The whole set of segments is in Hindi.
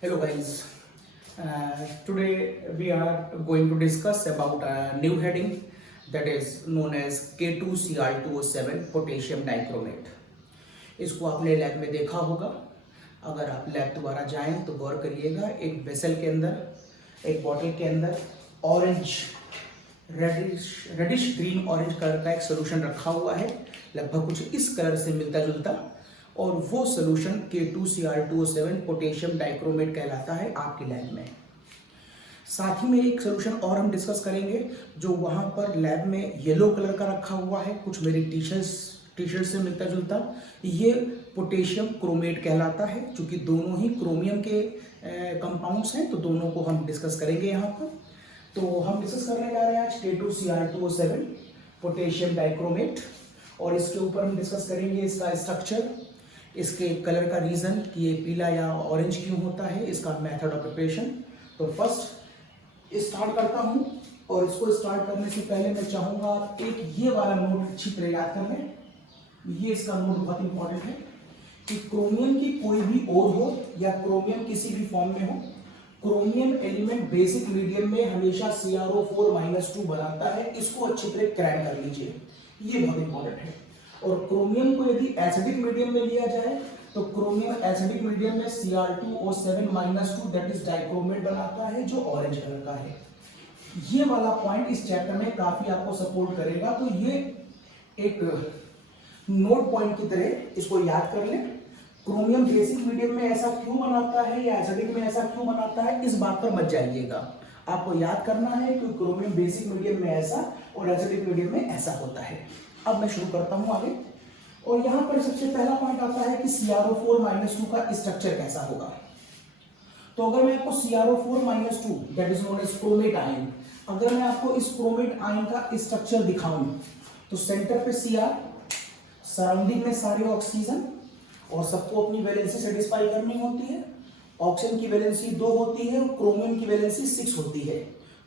Hello guys, today we are going to discuss about a new heading that is known as K2Cr2O7 potassium dichromate. इसको आपने लैब में देखा होगा। अगर आप लैब दोबारा जाएं तो गौर करिएगा, एक वेसल के अंदर, एक बॉटल के अंदर orange reddish green orange colour का एक सोल्यूशन रखा हुआ है, लगभग कुछ इस कलर से मिलता जुलता, और वो सोल्यूशन K2Cr2O7 पोटेशियम डाइक्रोमेट कहलाता है आपकी लैब में। साथ ही में एक सोल्यूशन और हम डिस्कस करेंगे जो वहाँ पर लैब में येलो कलर का रखा हुआ है, कुछ मेरी टी शर्ट से मिलता जुलता। ये पोटेशियम क्रोमेट कहलाता है, क्योंकि दोनों ही क्रोमियम के कंपाउंड्स हैं, तो दोनों को हम डिस्कस करेंगे यहाँ पर। तो हम डिस्कस करने जा रहे हैं आज K2Cr2O7 पोटेशियम डाइक्रोमेट, और इसके ऊपर हम डिस्कस करेंगे इसका स्ट्रक्चर, इसके कलर का रीज़न कि ये पीला या ऑरेंज क्यों होता है, इसका मेथड ऑफ प्रिपरेशन। तो फर्स्ट स्टार्ट करता हूँ, और इसको स्टार्ट करने से पहले मैं चाहूँगा आप एक ये वाला नोट अच्छी तरह याद कर लें। ये इसका नोट बहुत इंपॉर्टेंट है कि क्रोमियम की कोई भी ओर हो या क्रोमियम किसी भी फॉर्म में हो, क्रोमियम एलिमेंट बेसिक मीडियम में हमेशा CrO4-2 बनाता है। इसको अच्छी तरह क्रैक कर लीजिए, ये बहुत इंपॉर्टेंट है। और क्रोमियम को यदि एसिडिक मीडियम में लिया जाए तो क्रोमियम एसिडिक मीडियम में Cr2O7-2 दैट इज डाइक्रोमेट बनाता है, जो ऑरेंज कलर का है। ये वाला पॉइंट इस चैप्टर में काफी आपको सपोर्ट करेगा, तो ये एक नोट पॉइंट की तरह इसको याद कर लें। क्रोमियम बेसिक मीडियम में ऐसा क्यों बनाता है या एसिडिक में ऐसा क्यों बनाता है, इस बात पर मत जाइएगा। आपको याद करना है कि क्रोमियम बेसिक मीडियम में ऐसा और एसिडिक मीडियम में ऐसा होता है। अब मैं शुरू करता हूं आगे, और यहां पर सबसे पहला पॉइंट आता है कि CrO4-2 का स्ट्रक्चर कैसा होगा। तो अगर मैं आपको CrO4-2 that is known as chromate ion, अगर मैं आपको इस क्रोमेट आयन का स्ट्रक्चर दिखाऊं तो सेंटर पे Cr, सराउंडिंग में सारे ऑक्सीजन, और सबको अपनी वैलेंसी सेटिस्फाई करनी होती है। ऑक्सीजन की वैलेंसी 2 होती है और क्रोमियम की वैलेंसी 6 होती है।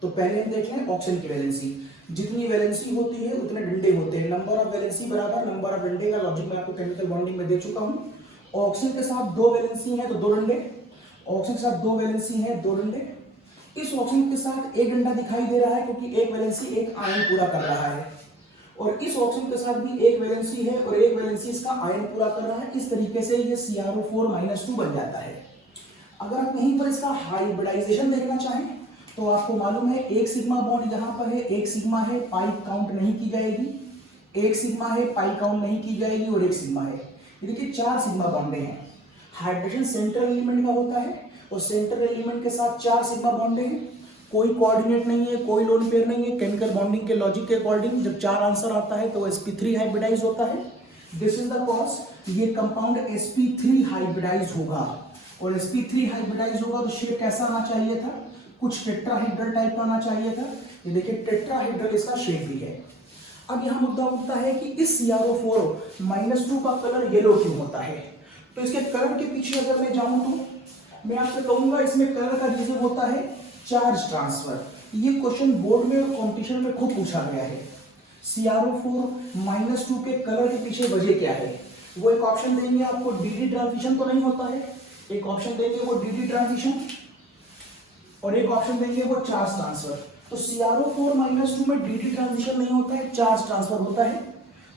तो पहले हम देख लें ऑक्सीजन की वैलेंसी। जितनी वैलेंसी होती है उतने डंडे होते हैं। नंबर ऑफ वैलेंसी बराबर नंबर ऑफ डंडे का लॉजिक मैं आपको केमिकल बॉन्डिंग में दे चुका हूं। ऑक्सीजन के साथ 2 वैलेंसी है तो 2 डंडे, ऑक्सीजन के साथ 2 वैलेंसी है 2 डंडे। इस ऑक्सीजन के साथ एक डंडा दिखाई दे रहा है क्योंकि एक वैलेंसी एक आयन पूरा कर रहा है, और इस ऑक्सीजन के साथ भी एक वैलेंसी है और एक वैलेंसी इसका आयन पूरा कर रहा है। इस तरीके से ये CrO4-2 बन जाता है। अगर आप कहीं पर इसका हाइब्रिडाइजेशन देखना चाहें तो आपको मालूम है एक सिग्मा बॉन्ड यहाँ पर है, एक सिग्मा है, पाई काउंट नहीं की जाएगी, एक सिग्मा है, पाई काउंट नहीं की जाएगी, और एक सिग्मा है। ये देखिए 4 सिग्मा बॉन्डे हैं। हाइड्रोजन सेंट्रल एलिमेंट का होता है और सेंट्रल एलिमेंट के साथ 4 सिग्मा बॉन्डे हैं। कोई कोऑर्डिनेट नहीं है, कोई लोन पेयर नहीं है। केमिकल बॉन्डिंग के लॉजिक के अकॉर्डिंग जब 4 आंसर आता है तो sp3 हाइब्रिडाइज होता है। दिस इज द कॉज ये कंपाउंड sp3 हाइब्रिडाइज होगा, और sp3 हाइब्रिडाइज होगा तो शेप कैसा आना चाहिए था, कुछ टेट्राहेड्रल टाइप का आना चाहिए था। ये देखिए टेट्राहेड्रल इसका शेप भी है। अब यहाँ मुद्दा उठता है कि इस CrO4-2 का कलर येलो क्यों होता है। तो इसके कलर के पीछे अगर मैं जाऊं तो मैं आपसे कहूंगा इसमें कलर का रीजन होता है चार्ज ट्रांसफर। ये क्वेश्चन बोर्ड में और कॉम्पिटिशन में खूब पूछा गया है। CrO4-2 के कलर के पीछे वजह क्या है। वो एक ऑप्शन देंगे आपको डी ट्रांजिशन तो नहीं होता है, एक ऑप्शन देंगे वो डी ट्रांजिशन, और एक ऑप्शन देंगे वो चार्ज ट्रांसफर। तो CrO4-2 में डी ट्रांजिशन नहीं होता है, चार्ज ट्रांसफर होता है।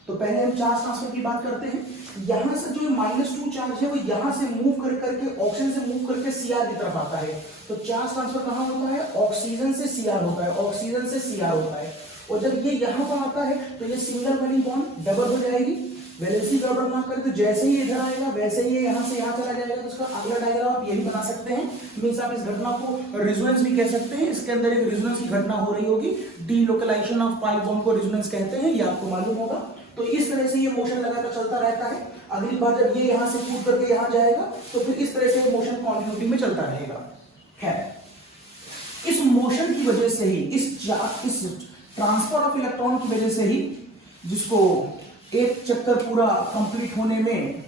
तो पहले हम चार्ज ट्रांसफर की बात करते हैं। यहां से जो -2 चार्ज है वो यहां से मूव करके ऑक्सीजन से मूव करके Cr की तरफ आता है। तो चार्ज ट्रांसफर कहां होता है, ऑक्सीजन से Cr होता है, ऑक्सीजन से Cr होता है। और जब ये यहां पर आता है तो ये सिंगल वैलेंस बॉन्ड डबल हो जाएगी, वैलेंसी गड़बड़ ना करे तो जैसे ही इधर आएगा वैसे ही यहां से यहां चला जाएगा। तो उसका अगला डायग्राम आप यही बना सकते हैं। मींस आप इस घटना को रेजोनेंस भी कह सकते हैं। इसके अंदर एक रेजोनेंस की घटना हो रही होगी, डीलोकलाइजेशन ऑफ पाई बॉन्ड को रेजोनेंस कहते हैं, ये आपको मालूम होगा। तो इस तरह से ये मोशन लगातार चलता रहता है। अगली बार जब ये यहां से कूद करके यहां जाएगा तो फिर इस तरह से मोशन कॉन्टिन्यूटी में चलता रहेगा। है इस मोशन की वजह से ही, इस ट्रांसफर ऑफ इलेक्ट्रॉन की वजह से ही, जिसको एक चक्कर पूरा कंप्लीट होने में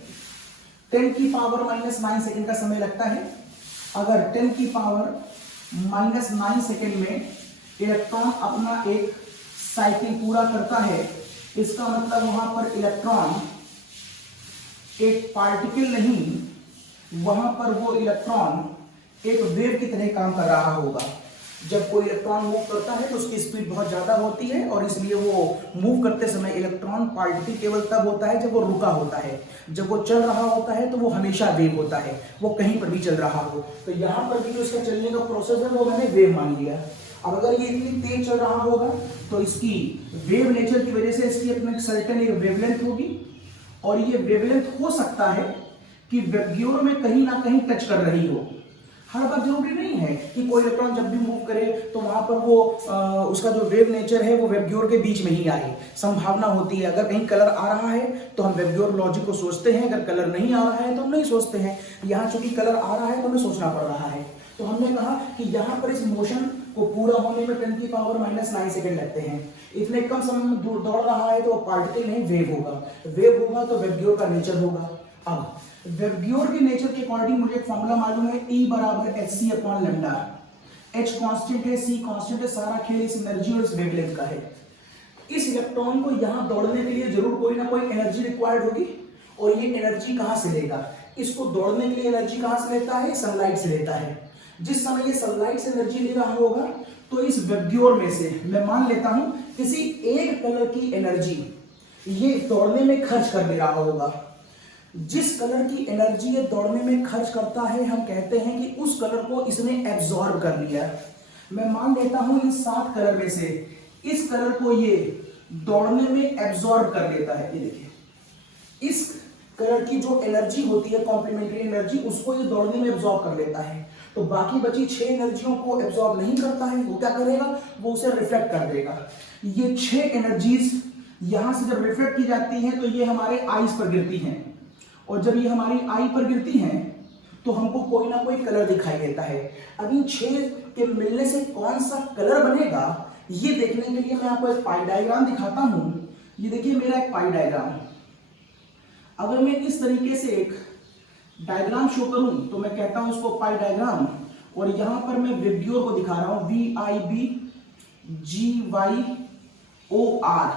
10⁻⁹ सेकंड का समय लगता है। अगर 10⁻⁹ सेकंड में इलेक्ट्रॉन अपना एक साइकिल पूरा करता है, इसका मतलब वहां पर इलेक्ट्रॉन एक पार्टिकल नहीं, वहां पर वो इलेक्ट्रॉन एक वेव की तरह काम कर रहा होगा। जब कोई इलेक्ट्रॉन मूव करता है तो उसकी स्पीड बहुत ज़्यादा होती है और इसलिए वो मूव करते समय इलेक्ट्रॉन पार्टिकल केवल तब होता है जब वो रुका होता है। जब वो चल रहा होता है तो वो हमेशा वेव होता है, वो कहीं पर भी चल रहा हो। तो यहाँ पर भी जो इसका चलने का प्रोसेस है वो मैंने वेव मान लिया। अब अगर ये इतनी तेज चल रहा होगा तो इसकी वेव नेचर की वजह से इसकी अपने सर्टेन एक वेवलेंथ होगी और ये वेवलेंथ हो सकता है कि वेबग्योर में कहीं ना कहीं टच कर रही हो। हर बार जरूरी नहीं है कि कोई इलेक्ट्रॉन जब भी मूव करे तो वहां पर वो उसका जो वेव नेचर है वो वेबग्योर के बीच में ही आए। संभावना होती है, अगर कहीं कलर आ रहा है तो हम वेबग्योर लॉजिक को सोचते हैं, अगर कलर नहीं आ रहा है तो हम नहीं सोचते हैं। यहाँ चूंकि कलर आ रहा है तो हमें सोचना पड़ रहा है। तो हमने कहा कि यहाँ पर इस मोशन को पूरा होने में 10⁻⁹ सेकेंड लगते हैं। इतने कम समय में दूर दौड़ रहा है तो पार्टिकल नहीं वेव होगा। वेव होगा तो वेबग्योर का नेचर होगा। अब वेबग्योर के नेचर के अकॉर्डिंग मुझे एक फॉर्मूला मालूम है, E = hc/λ। h कांस्टेंट है, c कांस्टेंट है, सारा खेल इस एनर्जी और इस वेवलेंथ का है। इस इलेक्ट्रॉन को यहाँ दौड़ने के लिए जरूर कोई ना कोई एनर्जी रिक्वायर्ड होगी और ये एनर्जी कहाँ से लेगा? इसको दौड़ने के लिए एनर्जी कहाँ से लेता है? सनलाइट से लेता है। जिस समय ये सनलाइट से एनर्जी ले रहा होगा तो इस वेबग्योर में से मैं मान लेता हूं किसी एक कलर की एनर्जी ये दौड़ने में खर्च कर दे रहा होगा। जिस कलर की एनर्जी ये दौड़ने में खर्च करता है हम कहते हैं कि उस कलर को इसने एब्जॉर्ब कर लिया। मैं मान लेता हूं इन 7 कलर में से इस कलर को ये दौड़ने में एब्जॉर्ब कर लेता है। ये देखिए, इस कलर की जो एनर्जी होती है कॉम्प्लीमेंट्री एनर्जी, उसको ये दौड़ने में एब्जॉर्ब कर लेता है। तो बाकी बची 6 एनर्जियों को एब्जॉर्ब नहीं करता है। वो क्या करेगा? वो उसे रिफ्लेक्ट कर देगा। ये 6 एनर्जीज यहां से जब रिफ्लेक्ट की जाती हैं तो ये हमारे आईज पर गिरती हैं और जब ये हमारी आई पर गिरती हैं तो हमको कोई ना कोई कलर दिखाई देता है। अब इन 6 के मिलने से कौन सा कलर बनेगा ये देखने के लिए मैं आपको एक पाई डायग्राम दिखाता हूं। ये देखिए मेरा एक पाई डायग्राम। अगर मैं इस तरीके से एक डायग्राम शो करूं तो मैं कहता हूं उसको पाई डायग्राम और यहां पर मैं वेबग्योर को दिखा रहा हूं VIBGYOR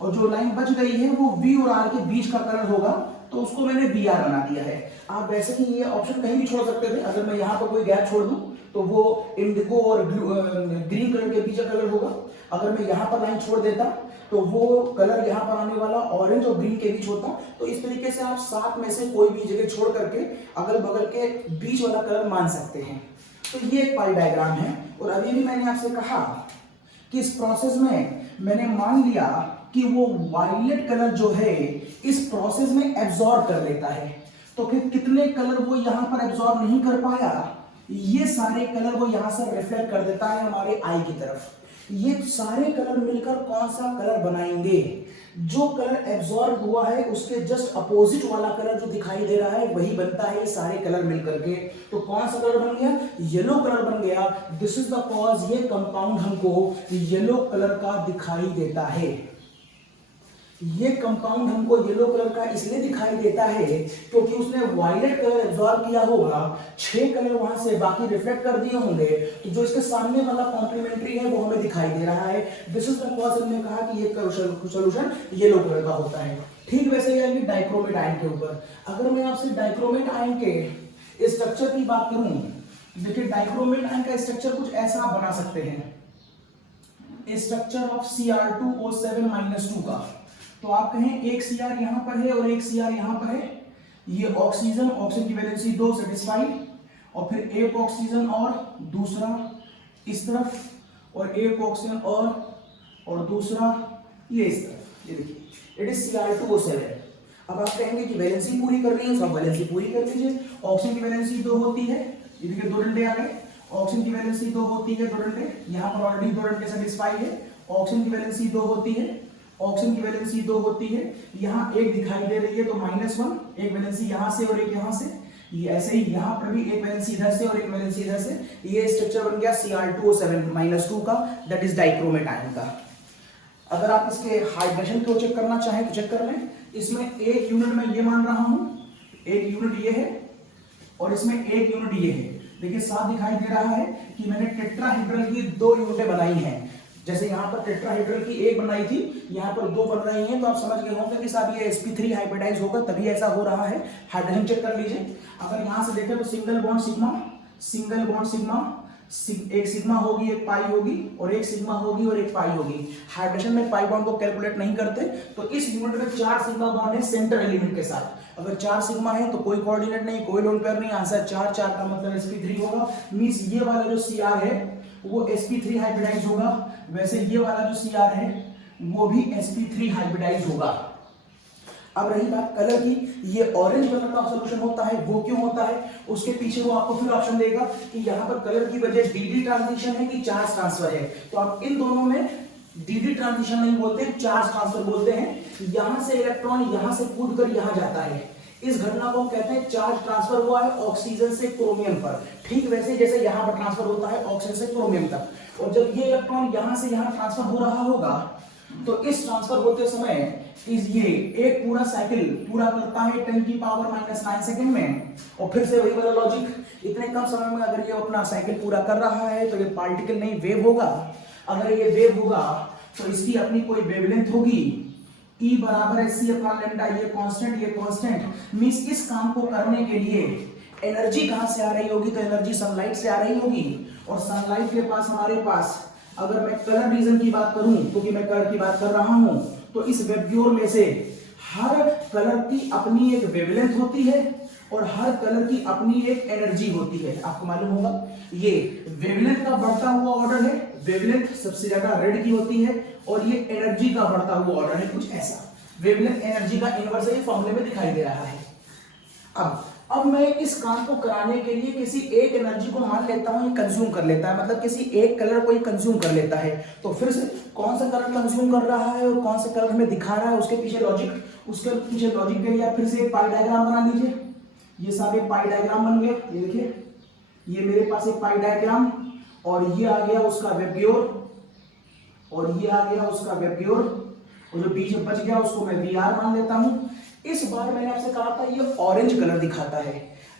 और जो लाइन बच गई है वो V और R के बीच का कलर होगा तो उसको मैंने VR बना दिया है। आप वैसे ही ये ऑप्शन कहीं भी छोड़ सकते थे। अगर मैं यहाँ पर कोई गैप छोड़ दूं तो वो इंडिगो और ग्रीन कलर के बीच का कलर होगा। अगर मैं यहाँ पर लाइन छोड़ देता तो वो कलर यहाँ पर आने वाला ऑरेंज और ग्रीन के बीच होता। तो इस तरीके से आप 7 में से कोई भी जगह छोड़ करके अगल बगल के बीच वाला कलर मान सकते हैं। तो ये एक पाई डायग्राम है। और अभी भी मैंने आपसे कहा कि इस प्रोसेस में मैंने मान लिया कि वो वायलेट कलर जो है इस प्रोसेस में एब्जॉर्ब कर लेता है। तो फिर कितने कलर वो यहाँ पर एब्जॉर्ब नहीं कर पाया, ये सारे कलर वो यहाँ से रिफ्लेक्ट कर देता है हमारे आई की तरफ। ये सारे कलर मिलकर कौन सा कलर बनाएंगे? जो कलर एब्जॉर्ब हुआ है उसके जस्ट अपोजिट वाला कलर जो दिखाई दे रहा है वही बनता है ये सारे कलर मिलकर के। तो कौन सा कलर बन गया? येलो कलर बन गया। दिस इज द कॉज ये कंपाउंड हमको येलो कलर का दिखाई देता है। ये कंपाउंड हमको येलो कलर का इसलिए दिखाई देता है क्योंकि उसने वायलेट कलर एब्जॉर्ब किया होगा। 6 कलर वहां से बाकी रिफ्लेक्ट कर दिए होंगे तो जो इसके सामने वाला कॉम्प्लीमेंट्री है वो हमें दिखाई दे रहा है। दिस इज द कॉज हमने कहा कि ये सोल्यूशन येलो कलर का होता है। ठीक वैसे ही आएगी डाइक्रोमेट आयन के ऊपर। अगर मैं आपसे डाइक्रोमेट आयन के स्ट्रक्चर की बात करूं, देखिए डाइक्रोमेट आयन का स्ट्रक्चर कुछ ऐसा बना सकते हैं। स्ट्रक्चर ऑफ Cr2O7-2 का। तो आप कहें एक Cr यहां पर है और एक Cr यहां पर है। ये ऑक्सीजन की वैलेंसी 2 सेटिस्फाइड और फिर एक ऑक्सीजन और दूसरा इस तरफ और एक ऑक्सीजन और दूसरा ये इस तरफ। ये देखिए इट इज Cr2O7। अब आप कहेंगे कि वैलेंसी पूरी करनी है, सब वैलेंसी पूरी कर दीजिए। ऑक्सीजन की वैलेंसी 2 होती है, ये देखिए 2 डंडे आ गए। ऑक्सीजन की वैलेंसी 2 होती है, 2 डंडे। यहाँ पर ऑलरेडी 2 डंडे सेटिस्फाइड है। ऑक्सीजन की वैलेंसी 2 होती है, ऑक्सीजन की वैलेंसी 2 होती है। यहाँ एक दिखाई दे रही है तो -1, एक वैलेंसी यहाँ से और एक यहाँ से। ये ऐसे ही यहाँ पर भी एक वैलेंसी इधर से और एक वैलेंसी इधर से। ये स्ट्रक्चर बन गया Cr2O7-2 का, दैट इज डाइक्रोमेट आयन का। अगर आप इसके हाइड्रेशन को चेक करना चाहें तो चेक कर लें। इसमें एक यूनिट मैं ये मान रहा हूं, एक यूनिट ये है और इसमें एक यूनिट ये है। देखिए साफ दिखाई दे रहा है कि मैंने टेट्राहेड्रल की 2 यूनिटें बनाई हैं। जैसे यहाँ पर टेट्राहेड्रल की 1 बनाई थी, यहाँ पर 2 बन रही हैं। तो आप समझ गए होंगे कि साहब ये sp3 हाइब्रिडाइज होगा तभी ऐसा हो रहा है। हाइड्रोजन चेक कर लीजिए। अगर यहाँ से देखें तो single bond sigma, single bond sigma, एक सिग्मा होगी, एक पाई होगी, और एक सिग्मा होगी और एक पाई होगी। हाइड्रोजन में पाई बॉन्ड को कैलकुलेट नहीं करते, तो इस यूनिट में 4 सिग्मा बॉन्ड है सेंटर एलिमेंट के साथ। अगर 4 सिग्मा है तो कोई कोऑर्डिनेट नहीं, कोई लोन पेयर नहीं, आंसर 4, 4 का मतलब sp3 होगा। मींस ये वाला जो Cr है वो sp3 हाइब्रिडाइज होगा, वैसे ये वाला जो Cr है वो भी sp3 हाइब्रिडाइज होगा। अब रही बात कलर की, ये ऑरेंज कलर का सॉल्यूशन होता है, वो क्यों होता है? उसके पीछे वो आपको फिर ऑप्शन देगा कि यहाँ पर कलर की वजह dd ट्रांजिशन है कि चार्ज ट्रांसफर है। तो आप इन दोनों में dd ट्रांजिशन नहीं बोलते, चार्ज ट्रांसफर बोलते हैं। यहां से इलेक्ट्रॉन यहां से कूद कर यहां जाता है, इस घटना को हम कहते हैं चार्ज ट्रांसफर हुआ है ऑक्सीजन से क्रोमियम पर। ठीक वैसे जैसे यहां पर ट्रांसफर होता है ऑक्सीजन से क्रोमियम तक। और जब ये इलेक्ट्रॉन यहां से यहां ट्रांसफर हो रहा होगा तो इस ट्रांसफर होते समय ये एक पूरा साइकिल पूरा करता है 10⁻⁹ सेकंड में। और फिर से वही वाला लॉजिक, इतने कम समय में अगर ये अपना साइकिल पूरा कर रहा है तो ये पार्टिकल नहीं वेव होगा। अगर ये वेव होगा तो इसकी अपनी कोई वेवलेंथ होगी, E बराबर है c/λ, ये कांस्टेंट। मींस इस काम को करने के लिए एनर्जी कहां से आ रही होगी? तो एनर्जी सनलाइट से आ रही होगी। और सनलाइट के पास हमारे पास, अगर मैं कलर रीजन की बात करूं, क्योंकि मैं कलर की बात कर रहा हूं, तो इस वेवग्योर में से हर कलर की अपनी एक वेवलेंथ होती है और हर कलर की अपनी एक एनर्जी होती है। आपको मालूम होगा ये वेवलेंथ का बढ़ता हुआ ऑर्डर है, वेवलेंथ सबसे ज्यादा रेड की होती है, और ये एनर्जी का बढ़ता हुआ ऑर्डर है कुछ ऐसा। वेवलेंथ एनर्जी का इनवर्स है, फॉर्मूले में दिखाई दे रहा है। अब मैं इस काम को कराने के लिए किसी एक एनर्जी को मान लेता हूं, ये कंज्यूम कर लेता है, मतलब किसी एक कलर को ये कंज्यूम कर लेता है। तो फिर से कौन सा कलर कंज्यूम कर रहा है और कौन सा कलर हमें दिखा रहा है, उसके पीछे लॉजिक के लिए आप फिर से एक पाई डायग्राम बना लीजिए। ये सब एक पाई डायग्राम बन गया, ये देखिए, ये मेरे पास एक पाई डायग्राम, और ये आ गया उसका वेवग्योर, और ये आ गया उसका वेवग्योर, और जो बीच में बच गया उसको मैं वी आर मान लेता हूं। इस बार मैंने आपसे कहा था ये ऑरेंज कलर दिखाता है।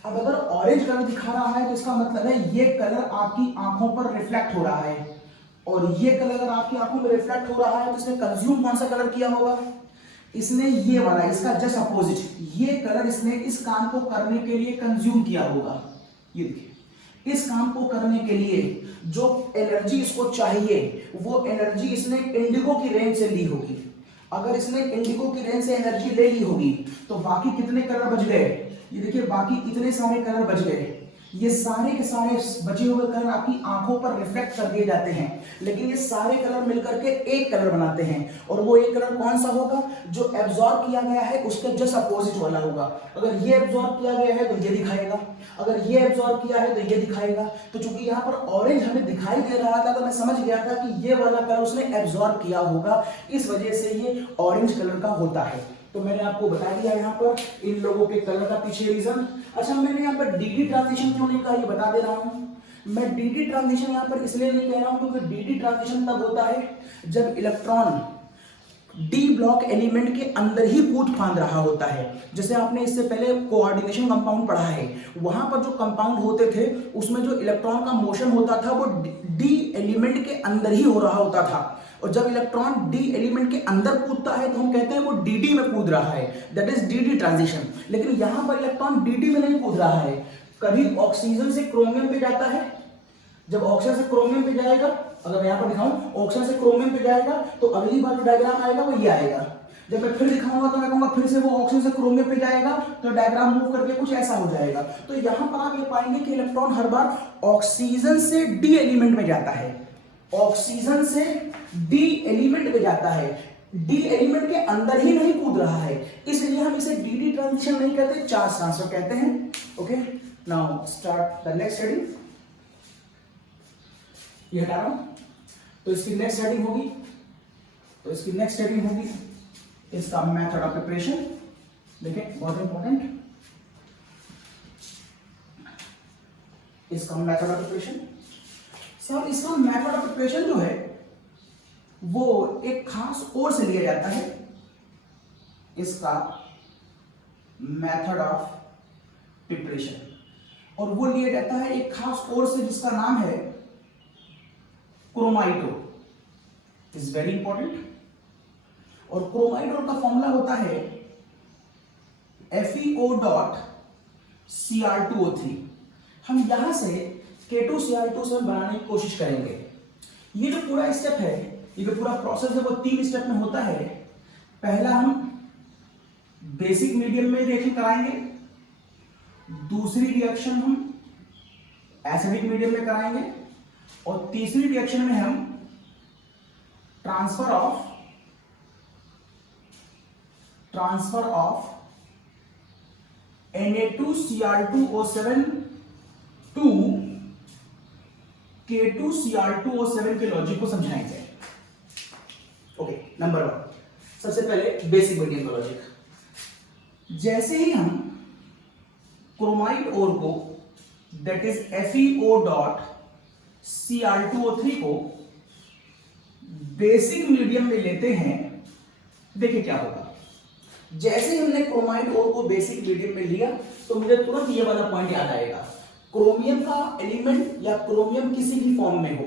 अब अगर ऑरेंज कलर दिखा रहा है तो इसका मतलब है ये कलर आपकी आंखों पर रिफ्लेक्ट हो रहा है, और ये कलर अगर आपकी आंखों में रिफ्लेक्ट हो रहा है तो इसने कंज्यूम कौन सा कलर किया होगा? इसने ये वाला, इसका जस्ट अपोजिट, ये कलर इसने इस काम को करने के लिए कंज्यूम किया होगा। ये देखिए, इस काम को करने के लिए जो एनर्जी इसको चाहिए वो एनर्जी इसने इंडिगो की रेंज से ली होगी। अगर इसने इंडिगो की रेंज से एनर्जी ले ली होगी तो बाकी कितने कलर बच गए? ये देखिए, बाकी इतने सारे कलर बच गए। ये सारे के सारे बचे हुए कलर आपकी आंखों पर रिफ्लेक्ट कर दिए जाते हैं, लेकिन ये सारे कलर मिलकर के एक कलर बनाते हैं। और वो एक कलर कौन सा होगा? जो एब्जॉर्ब किया गया है उसके जस्ट अपोजिट वाला होगा। अगर ये एब्जॉर्ब किया गया है तो ये दिखाएगा, अगर ये एब्जॉर्ब किया है तो ये दिखाएगा। तो चूंकि यहाँ पर ऑरेंज हमें दिखाई दे रहा था तो मैं समझ गया था कि ये वाला कलर उसने एब्जॉर्ब किया होगा, इस वजह से ये ऑरेंज कलर का होता है। तो मैंने आपको बता दिया यहाँ पर इन लोगों के कलर का पीछे रीजन। अच्छा, मैंने यहाँ पर dd ट्रांजिशन क्यों नहीं कहा ये बता दे रहा हूँ। मैं dd ट्रांजिशन यहाँ पर इसलिए नहीं कह रहा हूँ क्योंकि dd ट्रांजिशन तब होता है जब इलेक्ट्रॉन डी ब्लॉक एलिमेंट के अंदर ही कूद फांद रहा होता है। जैसे आपने इससे पहले कोऑर्डिनेशन कंपाउंड पढ़ा है, वहां पर जो कंपाउंड होते थे उसमें जो इलेक्ट्रॉन का मोशन होता था वो डी एलिमेंट के अंदर ही हो रहा होता था। और जब इलेक्ट्रॉन डी एलिमेंट के अंदर कूदता है तो हम कहते हैं वो dd में कूद रहा है, दैट इज dd ट्रांजिशन। लेकिन यहां पर इलेक्ट्रॉन dd में नहीं कूद रहा है, कभी ऑक्सीजन से क्रोमियम पे जाता है। जब ऑक्सीजन से क्रोमियम पे जाएगा, अगर मैं यहां पर दिखाऊं ऑक्सीजन से क्रोमियम पे जाएगा तो अगली बार जो डायग्राम आएगा वो ये आएगा। जब मैं फिर दिखाऊंगा तो मैं कहूंगा फिर से वो ऑक्सीजन से क्रोमियम पे जाएगा तो डायग्राम मूव करके कुछ ऐसा हो जाएगा। तो यहां पर आप ये पाएंगे कि इलेक्ट्रॉन हर बार ऑक्सीजन से डी एलिमेंट में जाता है, ऑक्सीजन से डी एलिमेंट में जाता है, डी एलिमेंट के अंदर ही नहीं कूद रहा है। इसलिए हम इसे dd ट्रांजिशन नहीं कहते, चार्ज ट्रांसफर कहते हैं। Okay, now start the next heading. ये हटा रहा हूं, तो इसकी नेक्स्ट हेडिंग होगी, इसका मेथड ऑफ प्रिपरेशन। देखिए, बहुत इंपॉर्टेंट, इसका मेथड ऑफ प्रिपरेशन। सर, इसका मेथड ऑफ प्रिपरेशन जो है वो एक खास ओर से लिया जाता है। इसका मेथड ऑफ प्रिपरेशन, और वो लिया जाता है एक खास ओर से जिसका नाम है क्रोमाइटो। Is very important. और क्रोमाइटो का फॉर्मूला होता है FeO.Cr2O3। हम यहां से K2Cr2 बनाने की कोशिश करेंगे। ये जो पूरा स्टेप है, ये जो पूरा प्रोसेस है वो 3 स्टेप में होता है। पहला हम बेसिक मीडियम में रिएक्शन कराएंगे, दूसरी रिएक्शन हम एसिडिक मीडियम में कराएंगे और तीसरी रिएक्शन में हम transfer of Na2Cr2O7 to K2Cr2O7 के लॉजिक को समझाएंगे। ओके, नंबर 1 सबसे पहले बेसिक मीडियम का लॉजिक। जैसे ही हम क्रोमाइड ओर को that is FeO dot Cr2O3 को बेसिक मीडियम में लेते हैं, देखिए क्या होगा। जैसे ही हमने क्रोमाइड ओर को बेसिक मीडियम में लिया तो मुझे तुरंत ये वाला पॉइंट याद आएगा। क्रोमियम का एलिमेंट या क्रोमियम किसी भी फॉर्म में हो,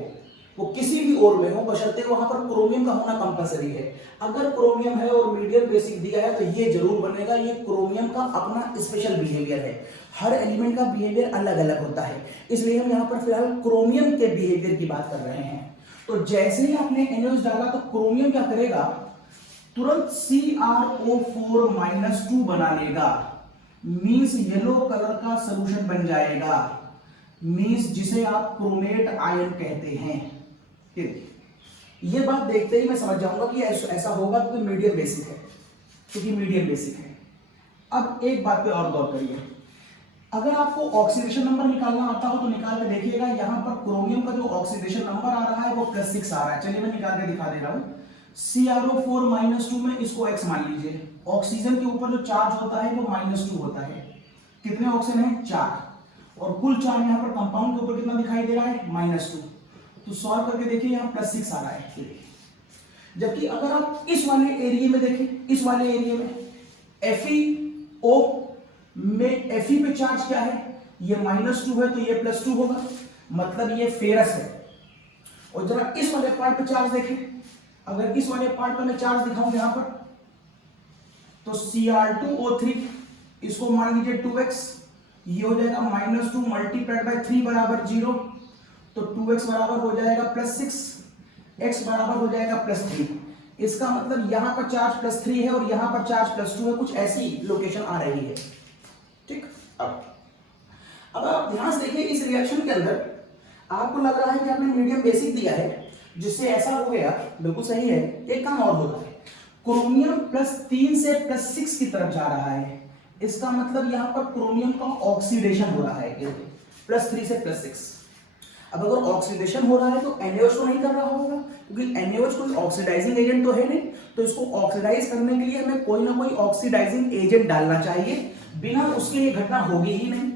वो किसी भी ओर में हो, बशर्ते वहां पर क्रोमियम का होना कंपलसरी है। अगर क्रोमियम है और मीडियम बेसिक दिया है तो ये जरूर बनेगा। ये क्रोमियम का अपना स्पेशल बिहेवियर है। हर एलिमेंट का बिहेवियर अलग अलग होता है, इसलिए हम यहाँ पर फिलहाल क्रोमियम के बिहेवियर की बात कर रहे हैं। तो जैसे ही आपने NaOH डाला तो क्रोमियम क्या करेगा, तुरंत CrO4-2 बना लेगा, मींस येलो कलर का सॉल्यूशन बन जाएगा, मींस जिसे आप क्रोमेट आयन कहते हैं। ये बात देखते ही मैं समझ जाऊंगा कि ऐसा होगा क्योंकि मीडियम बेसिक है। अब एक बात पे और गौर करिए, अगर आपको ऑक्सीडेशन नंबर निकालना आता हो तो निकाल के देखिएगा। यहां पर क्रोमियम का जो ऑक्सीडेशन नंबर आ रहा है वो +6 आ रहा है। चलिए मैं निकाल के दिखा दे रहा हूं। CrO4-2 में इसको X मान लीजिए। ऑक्सीजन के ऊपर जो चार्ज होता है वो -2 होता है। कितने ऑक्सीजन है? 4, और कुल चार्ज यहाँ पर कंपाउंड के ऊपर कितना दिखाई दे रहा है? -2। तो सॉल्व करके देखिए, यहाँ +6 आ रहा है। जबकि अगर आप इस वाले एरिया में देखें, इस वाले एरिया में FeO में Fe पे चार्ज क्या है? ये -2 है तो ये +2 होगा, मतलब ये फेरस है। और जरा इस वाले पार्ट पे चार्ज देखें, अगर इस वाले पार्ट पे मैं चार्ज दिखाऊं यहां पर, तो Cr2O3 इसको मान लीजिए 2x, ये हो जाएगा -2 मल्टीप्लाइड बाय 3 बराबर 0, तो 2x बराबर हो जाएगा +6, x बराबर हो जाएगा +3। इसका मतलब यहां पर चार्ज +3 है और यहां पर चार्ज +2 है, कुछ ऐसी लोकेशन आ रही है। ठीक, अब आप ध्यान से देखिए, इस रिएक्शन के अंदर आपको लग रहा है कि आपने मीडियम बेसिक दिया है जिससे ऐसा हो गया, बिल्कुल सही है। एक काम और होता है, क्रोमियम +3 से +6 की तरफ जा रहा है, इसका मतलब यहां पर क्रोमियम का ऑक्सीडेशन हो रहा है +3 से +6। अब अगर ऑक्सीडेशन हो रहा है तो NaOH तो नहीं कर रहा होगा, क्योंकि NaOH कोई ऑक्सीडाइजिंग एजेंट तो है नहीं, तो इसको ऑक्सीडाइज करने के लिए हमें कोई ना कोई ऑक्सीडाइजिंग एजेंट डालना चाहिए, बिना उसके ये घटना होगी ही नहीं।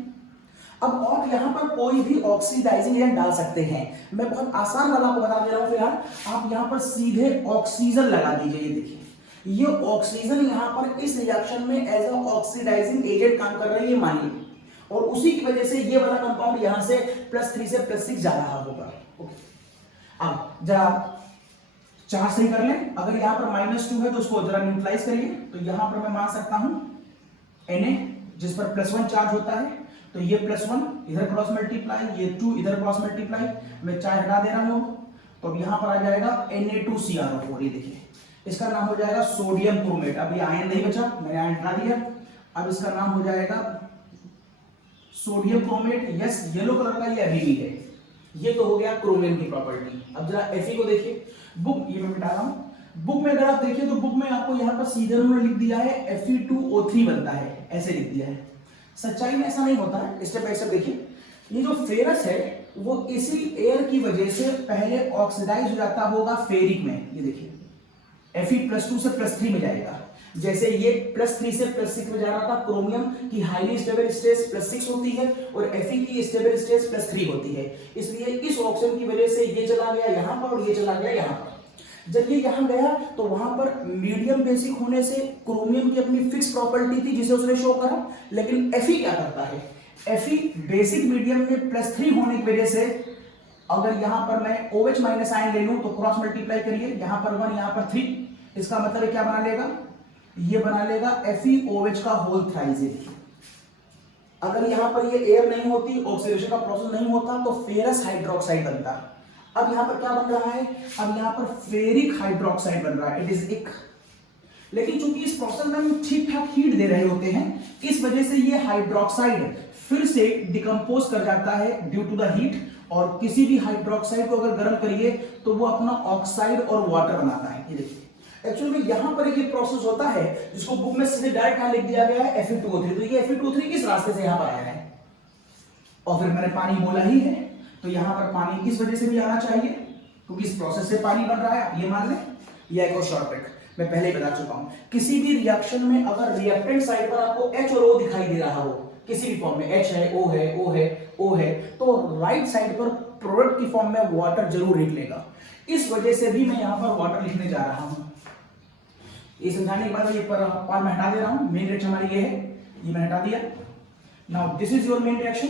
अब और यहां पर कोई भी ऑक्सीडाइजिंग एजेंट डाल सकते हैं। मैं बहुत आसान वाला आपको बता दे रहा हूं। फिलहाल आप यहां पर सीधे ऑक्सीजन लगा दीजिए। ये देखिए, ये ऑक्सीजन यहां पर इस रिएक्शन में एज अ ऑक्सीडाइजिंग एजेंट काम कर रही है, मानिए, और उसी की वजह से ये वाला कंपाउंड यहां से +3 से +6 जा रहा होगा। ओके, अब जरा चार्ज सही कर लें। अगर यहां पर -2 है तो उसको जरा न्यूट्रलाइज करिए, तो यहां पर मैं मान सकता हूं Na, जिस पर +1 चार्ज होता है, तो ये +1 इधर क्रॉस मल्टीप्लाई, ये 2 इधर क्रॉस मल्टीप्लाई, मैं चार्ज हटा दे रहा हूं, तो अब यहां पर आ जाएगा Na2Cr4। ये देखिए, इसका नाम हो जाएगा सोडियम क्रोमेट। अब ये आयन नहीं बचा, मैंने आयन हटा दिया, अब इसका नाम हो जाएगा sodium chromate. Yes, yellow colour का ये अभी भी है। ये तो हो गया क्रोमियम की प्रॉपर्टी। अब जरा Fe को देखिए, बुक, ये मैं मिटा रहा हूं, बुक में अगर आप देखिए तो बुक में आपको यहां पर सीधे उन्होंने लिख दिया है Fe2O3 बनता है, ऐसे लिख दिया है। सच्चाई में ऐसा नहीं होता है। स्टेप बाय स्टेप देखिए, ये जो फेरस है वो इसी एयर की वजह से पहले ऑक्सीडाइज हो जाता होगा फेरिक में। ये देखिए, Fe+2 से +3 में जाएगा। जैसे ये +3 से +6 में जा रहा था, क्रोमियम की हाईली स्टेबल स्टेट +6 होती है और Fe की स्टेबल स्टेट +3 होती है। इसलिए इस ऑक्सीजन की वजह से ये चला गया यहां पर और ये चला गया यहां पर। जब ये यहां गया तो वहां पर मीडियम बेसिक होने से क्रोमियम की अपनी फिक्स प्रॉपर्टी थी जिसे उसने शो करा, लेकिन Fe क्या करता है, Fe बेसिक मीडियम में +3 होने की वजह से, अगर यहां पर मैं OH माइनस आयन ले लूं तो क्रॉस मल्टीप्लाई करिए, यहां पर 1 यहां पर 3, इसका मतलब क्या बना लेगा, ये बना लेगा FeOH का होल थ्राइज। अगर यहाँ पर ये एयर नहीं होती, ऑक्सीडेशन का प्रोसेस नहीं होता, तो फेरस हाइड्रोक्साइड बनता। अब यहाँ पर क्या बन रहा है, अब यहाँ पर फेरिक हाइड्रोक्साइड बन रहा है, इट इज इक। लेकिन चूंकि इस प्रोसेस में हम ठीक ठाक हीट दे रहे होते हैं, इस वजह से ये हाइड्रोक्साइड फिर से डिकम्पोज कर जाता है ड्यू टू द हीट, और किसी भी हाइड्रोक्साइड को अगर गर्म करिए तो वो अपना ऑक्साइड और वाटर बनाता है। ये देखिए, एक्चुअली में यहां पर एक प्रोसेस होता है जिसको बुक में सीधे डायरेक्ट यहां लिख दिया गया है Fe2O3, तो ये Fe2O3 किस रास्ते से यहां पर आया है, और फिर मैंने पानी बोला ही है, तो यहां पर पानी इस वजह से भी आना चाहिए क्योंकि इस प्रोसेस से पानी बन रहा है, आप ये मान लें। यह एक और शॉर्ट ट्रिक मैं पहले ही बता चुका हूं, किसी भी रिएक्शन में अगर रिएक्टेंट साइड पर आपको H और O दिखाई दे रहा हो किसी भी फॉर्म में, H है, O है, O है, O है, तो राइट साइड पर प्रोडक्ट की फॉर्म में वाटर जरूर लिख लेगा। इस वजह से भी मैं यहां पर वाटर लिखने जा रहा हूं। ये समझाने के बाद ये पार्ट मैं हटा दे रहा हूं, मेन रिएक्शन हमारी ये है, ये मैंने हटा दिया। Now this is your main reaction.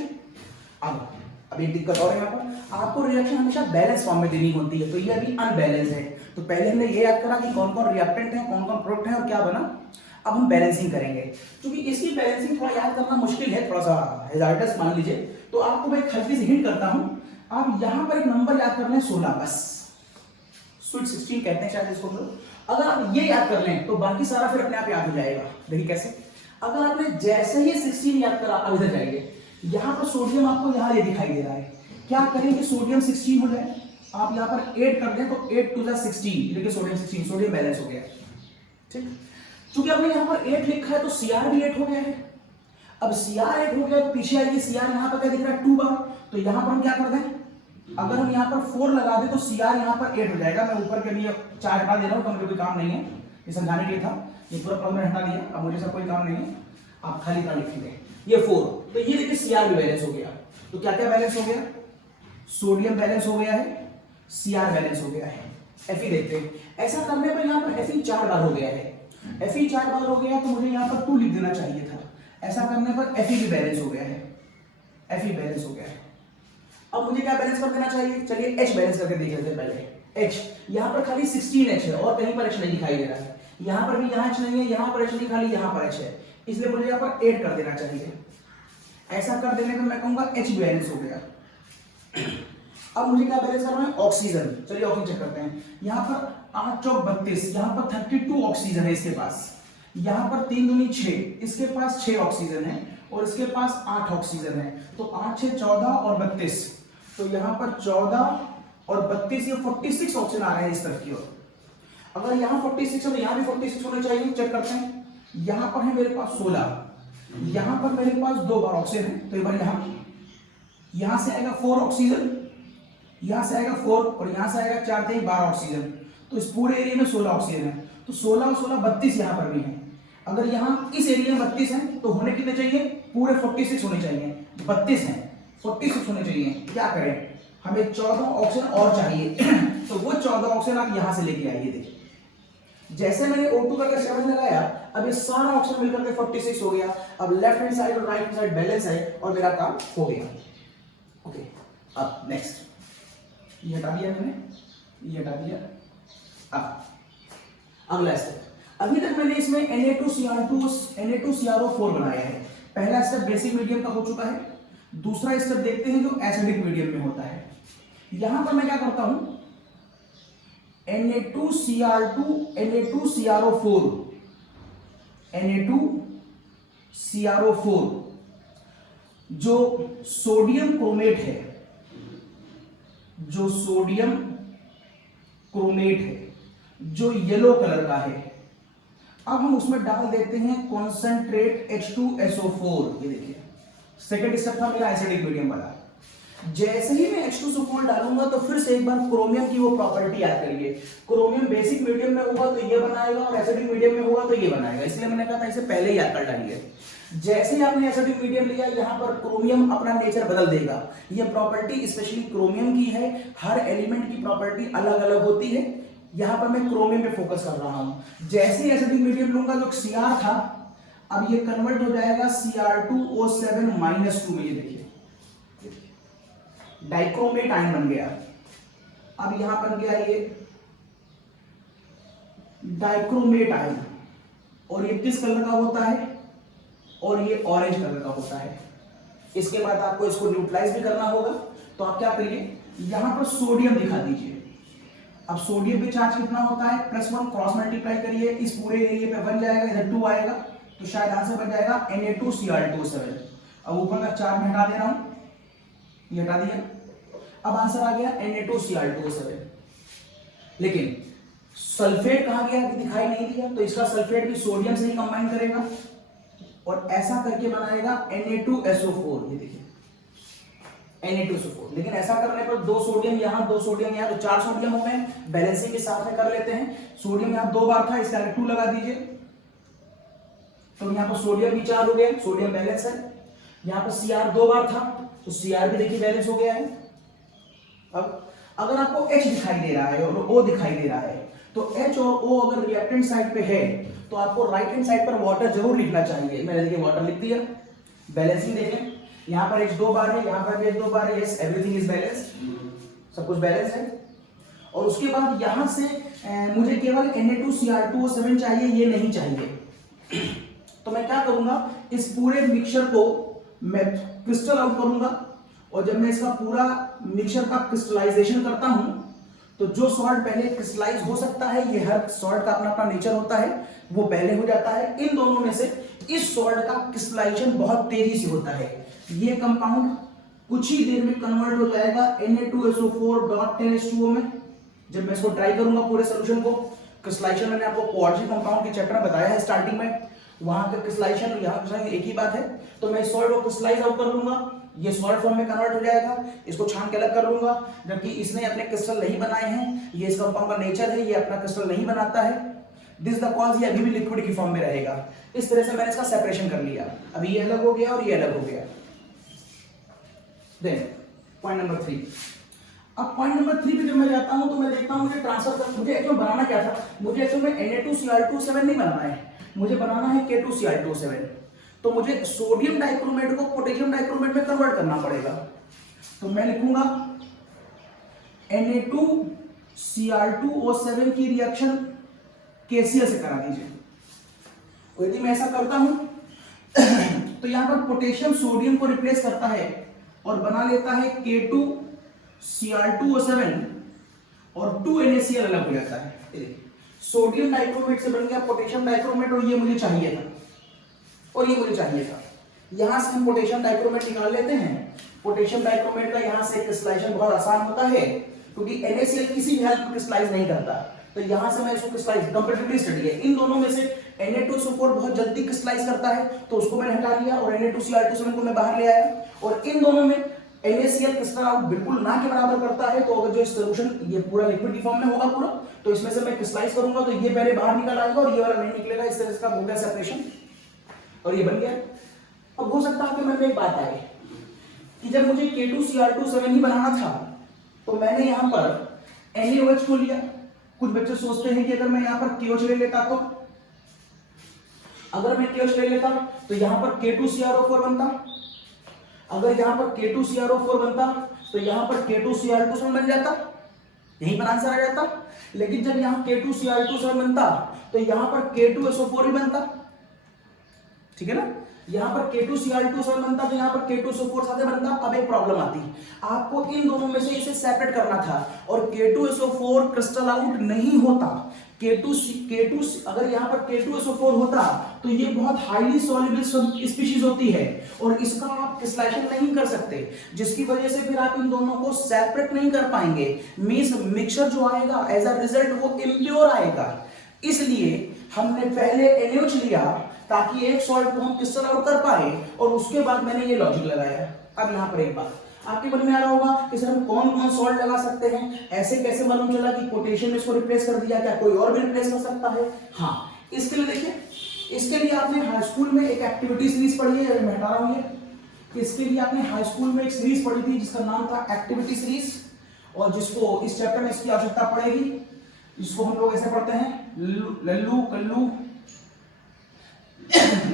अब एक दिक्कत और है, यहाँ पर आपको रिएक्शन हमेशा बैलेंस फॉर्म में देनी होती है, तो ये अभी अनबैलेंस है। तो पहले हमने ये याद करा कि कौन कौन रिएक्टेंट है, कौन कौन प्रोडक्ट है और क्या बना। अब हम बैलेंसिंग करेंगे, क्योंकि इसकी बैलेंसिंग थोड़ा याद करना मुश्किल है, थोड़ा सा हैजार्डस मान लीजिए, तो आपको मैं एक हल्की सी हिंट करता हूं। आप यहां पर एक नंबर याद कर लें 16, बस स्वीट 16 कहते हैं शायद इसको। अगर आप ये याद कर लें तो बाकी सारा फिर अपने आप याद हो जाएगा। देखिए कैसे, अगर आपने जैसे ही 16 याद करा, अब इधर जाइए, यहां पर सोडियम आपको यहां ये दिखाई दे रहा है, क्या करें कि सोडियम 16 हो जाए, आप यहां पर 8 कर दें तो 8 टू 16, देखिए सोडियम 16, सोडियम बैलेंस हो गया। ठीक, क्योंकि आपने यहां पर 8 लिखा है तो Cr भी 8 हो गया है। अब Cr 8 हो गया तो पीछे आइए, Cr यहां पर क्या दिख रहा है 2 बार, तो यहां पर हम क्या कर दें, अगर हम यहां पर 4 लगा दें तो Cr यहां पर 8 हो जाएगा। मैं ऊपर के लिए 4 हटा दे रहा हूं, तो मुझे कोई काम नहीं है, ये समझाने के लिए था, ये पूरा प्रॉब्लम हटा दिया, अब मुझे सब कोई काम नहीं है, आप खाली का लिखेंगे ये 4, तो ये देखिए Cr भी बैलेंस हो गया। तो क्या क्या बैलेंस हो गया, सोडियम बैलेंस हो गया है, Cr बैलेंस हो गया है। Fe देखते हैं, ऐसा करने पर यहां पर Fe 4 बार हो गया है, Fe 4 बार हो गया तो मुझे यहां पर 2 लिख देना चाहिए था। ऐसा करने पर Fe भी बैलेंस हो गया है, Fe बैलेंस हो गया है। अब मुझे क्या बैलेंस कर देना चाहिए, चलिए H बैलेंस करके देख लेते हैं पहले। H यहां पर खाली 16H है और कहीं पर H नहीं दिखाई दे रहा है, यहां पर भी यहां H नहीं है, यहां पर H नहीं, खाली यहां पर H है, इसलिए मुझे यहां पर 8 कर देना चाहिए। ऐसा कर देने पर मैं कहूंगा H बैलेंस हो गया। अब मुझे क्या बैलेंस करना है, ऑक्सीजन। चलिए ऑक्सीजन चेक करते हैं, यहां पर 8 चौक 32, यहां पर 32 ऑक्सीजन है इसके पास, यहां पर 3 दूनी 6, इसके पास 6 ऑक्सीजन है और इसके पास 8 ऑक्सीजन है, तो 8 6 14 और 32, तो यहां पर 14 और 32, ये 46 ऑक्सीजन आ रहे हैं इस तरफ की ओर। अगर यहां 46 है तो यहां भी 46 होने चाहिए, चेक करते हैं। यहां पर है मेरे पास 16, यहां पर मेरे पास 2 बार ऑक्सीजन है, तो एक बार यहां से आएगा 4 ऑक्सीजन, यहां से आएगा 4 और यहां से आएगा 4 3 12 ऑक्सीजन, तो इस पूरे एरिया में 16 ऑक्सीजन है, तो 16 और 16 32 यहां पर भी है। अगर यहां इस एरिया में 32 है तो होने कितने चाहिए, पूरे 46 होने चाहिए, 32 है 46 होने चाहिए। क्या करें, हमें 14 ऑक्सीजन और चाहिए तो वो 14 ऑक्सीजन आप यहां से लेके आइए। देखिए जैसे मैंने O2 का 7 लगाया, अब ये सारा ऑक्सीजन मिलकर के 46 हो गया। अब लेफ्ट हैंड साइड और राइट हैंड साइड बैलेंस है और मेरा काम हो गया। ओके, अब नेक्स्ट ये हटा दिया मैंने, ये हटा दिया। अब अगला स्टेप, अभी तक मैंने इसमें Na2CR4 बनाया है। पहला स्टेप बेसिक मीडियम का हो चुका है, दूसरा स्टेप देखते हैं जो एसिडिक मीडियम में होता है। यहां पर मैं क्या करता हूं, Na2CR4 जो सोडियम क्रोमेट है, जो सोडियम क्रोमेट है, जो येलो कलर का है, अब हम उसमें डाल देते हैं कॉन्सेंट्रेट H2SO4। ये देखिए सेकेंड स्टेप था मेरा एसिडिक मीडियम वाला। जैसे ही मैं H2SO4 डालूंगा तो फिर से एक बार क्रोमियम की वो प्रॉपर्टी याद करिए, क्रोमियम बेसिक मीडियम में होगा तो ये बनाएगा और एसिडिक मीडियम में होगा तो ये बनाएगा, इसलिए मैंने कहा था इसे पहले ही याद कर डालिए। जैसे ही आपने एसिडिक मीडियम लिया, यहां पर क्रोमियम अपना नेचर बदल देगा। ये प्रॉपर्टी स्पेशली क्रोमियम की है, हर एलिमेंट की प्रॉपर्टी अलग अलग होती है, यहां पर मैं क्रोमियम पे फोकस कर रहा हूं। जैसे ही एसिडिक मीडियम लूंगा जो Cr था, अब ये कन्वर्ट हो जाएगा Cr2O7 -2 में। ये देखिए डाइक्रोमेट आयन बन गया। अब यहां बन गया ये डाइक्रोमेट आयन, और ये किस कलर का होता है, और ये ऑरेंज कलर का होता है। इसके बाद आपको इसको न्यूट्रलाइज भी करना होगा। तो आप क्या करिए, यहां पर सोडियम दिखा दीजिए। अब सोडियम पे चार्ज कितना होता है, +1, क्रॉस मल्टीप्लाई करिए, इस पूरे एरिया पे 1 जाएगा, इधर 2 आएगा, तो शायद आंसर बन जाएगा Na2Cr2O7। अब ऊपर का चार्ज हटा दे रहा हूं, ये हटा दिया। अब आंसर आ गया Na2Cr2O7। लेकिन सल्फेट कहां गया, दिखाई नहीं दिया, तो इसका सल्फेट भी सोडियम से ही कंबाइन करेगा और ऐसा करके बनाएगा Na2SO4। ये देखिए Na2SO4। लेकिन ऐसा करने पर 2 सोडियम यहां, 2 सोडियम यहां, तो 4 सोडियम हो गए। बैलेंसिंग के साथ में कर लेते हैं। सोडियम यहां 2 बार था, इसका 2 लगा दीजिए, तो यहां पर सोडियम भी 4 हो गए, सोडियम बैलेंस है। यहां पर Cr 2 बार था, तो Cr भी देखिए बैलेंस हो गया है। अब अगर आपको H दिखाई दे रहा है और O दिखाई दे रहा है, तो H और O अगर रिएक्टेंट साइड पे है तो आपको राइट हैंड साइड पर वाटर जरूर लिखना चाहिए। मैंने देखिए वाटर लिख दिया। बैलेंसिंग देखें, यहां पर H 2 बार है, यहां पर H 2 बार है, यस एवरीथिंग इज बैलेंस्ड, सब कुछ बैलेंस है। और उसके बाद यहां से मुझे केवल Na2Cr2O7 चाहिए, ये नहीं चाहिए। तो मैं क्या करूंगा, इस पूरे मिक्सचर को मैं क्रिस्टल आउट करूंगा, और जब मैं इसका पूरा मिक्सचर का क्रिस्टलाइजेशन करता हूं तो जो सॉल्ट पहले क्रिस्टलाइज हो सकता है, ये हर सॉल्ट का अपना अपना नेचर होता है, वो पहले हो जाता है। इन दोनों में से इस सॉल्ट का क्रिस्टलाइजेशन बहुत तेजी से होता है। ये कंपाउंड कुछ ही देर में कन्वर्ट हो जाएगा Na2SO4.10H2O में। जब मैं इसको ट्राई करूंगा पूरे सोल्यूशन को, क्रिस्टलाइजेशन मैंने आपको क्वाड्रेटिक कंपाउंड के चैप्टर में बताया है स्टार्टिंग में, वहां का क्रिस्टलाइजेशन यहाँ एक ही बात है। तो मैं सॉल्ट को क्रिस्टलाइज आउट कर लूंगा, ये सॉल्ट फॉर्म में कन्वर्ट हो जाएगा, इसको छान के अलग कर लूंगा। जबकि इसने अपने क्रिस्टल नहीं बनाए हैं, ये इस कंपाउंड का नेचर है, ये अपना क्रिस्टल नहीं बनाता है। दिस द कॉज, ये अभी भी लिक्विड की फॉर्म में रहेगा। इस तरह से मैंने इसका सेपरेशन कर लिया। अभी ये अलग हो गया और ये अलग हो गया। Then point number 3। अब पॉइंट नंबर 3 पे जब मैं जाता हूं तो मैं देखता हूं मुझे ट्रांसफर कर, मुझे एक्चुअली बनाना क्या था, मुझे एक्चुअली में Na2Cr2O7 नहीं बनाना है, मुझे बनाना है K2Cr2O7। तो मुझे सोडियम डाइक्रोमेट को पोटेशियम डाइक्रोमेट में कन्वर्ट करना पड़ेगा। तो मैं लिखूंगा Na2Cr2O7 की रिएक्शन KCl से करा दीजिए। और यदि मैं ऐसा करता हूं तो यहां पर पोटेशियम सोडियम को रिप्लेस करता है और बना लेता है K2Cr2O7 और 2NaCl अलग हो जाता है। सोडियम डाइक्रोमेट से बन गया पोटेशियम डाइक्रोमेट, और ये मुझे चाहिए था और ये मुझे चाहिए था। यहां से हम पोटेशियम डाइक्रोमेट निकाल लेते हैं। पोटेशियम डाइक्रोमेट का यहां से क्रिस्टलाइजेशन बहुत आसान होता है, क्योंकि NaCl किसी भी हालत में क्रिस्टलाइज नहीं करता। तो यहां से मैं इसको क्रिस्टलाइज, कंपैरेटिवली स्टडी है, इन दोनों में से Na2SO4 बहुत जल्दी क्रिस्टलाइज करता है, तो उसको मैंने हटा लिया और Na2Cr2O7 को मैं बाहर ले आया। और इन दोनों में NaCl क्रिस्टल आउट बिल्कुल ना के बराबर करता है। तो अगर जो सोल्यूशन ये पूरा लिक्विड की फॉर्म में होगा पूरा, तो इसमें से मैं क्रिस्टलाइज करूंगा तो ये पहले बाहर निकल आएगा और ये वाला नहीं निकलेगा। इस तरह से हो गया सेपरेशन और ये बन गया। अब हो सकता है कि मन में एक बात आए कि जब मुझे K2Cr2O7 ही बनाना था तो मैंने यहां पर NaOH को लिया। कुछ बच्चे सोचते हैं कि अगर मैं यहां पर KOH ले लेता तो, अगर मैं KOH ले लेता तो यहां पर K2CrO4 बनता, अगर यहां पर K2CrO4 बनता तो यहां पर K2Cr2O7 बन जाता, यहीं पर आंसर आ जाता। लेकिन जब यहां K2Cr2O7 बनता तो यहां पर K2SO4 भी बनता, ठीक है ना। यहां पर K2Cr2O7 बनता तो यहां पर K2SO4 साथ बनता। अब एक प्रॉब्लम आती, आपको इन दोनों में से इसे सेपरेट करना था और K2SO4 क्रिस्टल आउट नहीं होता। K2 अगर यहां पर K2SO4 होता तो ये बहुत हाईली सॉल्युबल स्पीशीज होती है और इसका आप क्रिस्टलाइजेशन नहीं कर सकते, जिसकी वजह से फिर आप इन दोनों को सेपरेट नहीं कर पाएंगे। मींस मिक्सचर जो आएगा एज अ रिजल्ट वो इम्प्योर आएगा। इसलिए हमने पहले NaOH लिया ताकि एक सॉल्ट को हम क्रिस्टल आउट कर पाए और उसके बाद मैंने ये लॉजिक लगाया। अब यहां पर एक बात आपके मन में आ रहा होगा कि सर हम कौन कौन सॉल्ट लगा सकते हैं, ऐसे कैसे मालूम चला कि पोटेशियम इसको रिप्लेस कर दिया, क्या कोई और भी रिप्लेस कर सकता है? हाँ, इसके लिए देखिए, इसके लिए आपने हाई स्कूल में एक एक्टिविटी सीरीज पढ़ी है, मैं हटा रहा हूं ये। इसके लिए आपने हाई स्कूल में एक सीरीज पढ़ी थी जिसका नाम था एक्टिविटी सीरीज, और जिसको इस चैप्टर में इसकी आवश्यकता पड़ेगी। इसको हम लोग ऐसे पढ़ते हैं, लल्लू कल्लू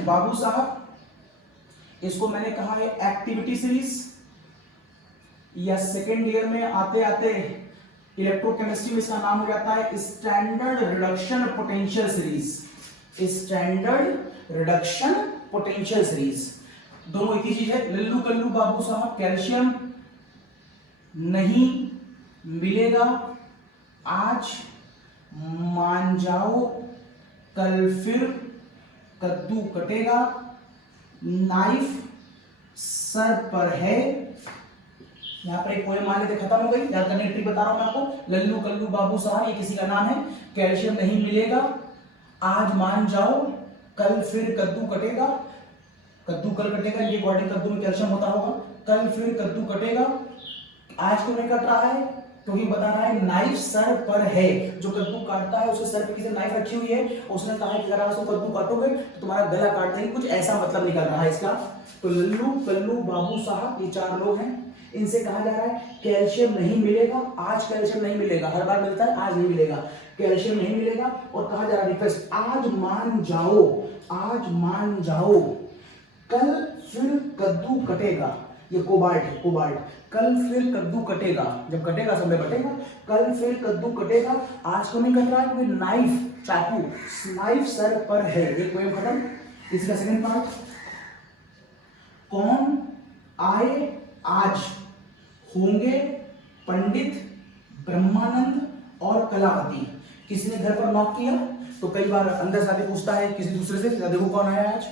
बाबू साहब, इसको मैंने कहा है एक्टिविटी सीरीज। या सेकेंड ईयर में आते आते इलेक्ट्रोकेमिस्ट्री में इसका नाम हो जाता है standard reduction potential series. Standard reduction potential series दोनों एक ही चीज है। लल्लू कल्लू बाबू साहब कैल्शियम नहीं मिलेगा, आज मान जाओ कल फिर कद्दू कटेगा, नाइफ सर पर है। यहां पर एक पोएम मान लेते खत्म हो गई। याद करने की ट्रिक बता रहा हूं मैं आपको। लल्लू कल्लू बाबू साहब ये किसी का नाम है। कैल्शियम नहीं मिलेगा, आज मान जाओ कल फिर कद्दू कटेगा। कद्दू कल कटेगा, ये बॉडी कद्दू में कैल्शियम होता होगा। कल फिर कद्दू कटेगा, आज क्यों नहीं कट रहा है? क्योंकि बता रहा है नाइफ सर पर है। जो कद्दू काटता है उसके सर पे किसी नाइफ रखी हुई है, उसने कहा है कि अगर आप कद्दू काटोगे तो तुम्हारा गला काट देंगे, कुछ ऐसा मतलब निकल रहा है इसका। तो लल्लू कल्लू बाबू साहब ये 4 लोग हैं। इनसे कहा जा रहा है कैल्शियम नहीं मिलेगा, आज कैल्शियम नहीं मिलेगा। हर बार मिलता है, आज नहीं मिलेगा, कैल्शियम नहीं मिलेगा। और कहा जा रहा है रिक्वेस्ट, आज मान जाओ, आज मान जाओ कल फिर कद्दू कटेगा। ये कोबाल्ट है, कोबाल्ट। कल फिर कद्दू कटेगा, जब कटेगा समय बटेगा। कल फिर कद्दू कटेगा, आज को नहीं कट रहा है क्योंकि नाइफ चाकू नाइफ सर पर है। एक पोएम खत्म। इसका सेकंड पार्ट, कौन आए आज होंगे पंडित ब्रह्मानंद और कलावती। किसी ने घर पर नॉक किया तो कई बार अंदर से आके पूछता है किसी दूसरे से, देखो कौन आया आज।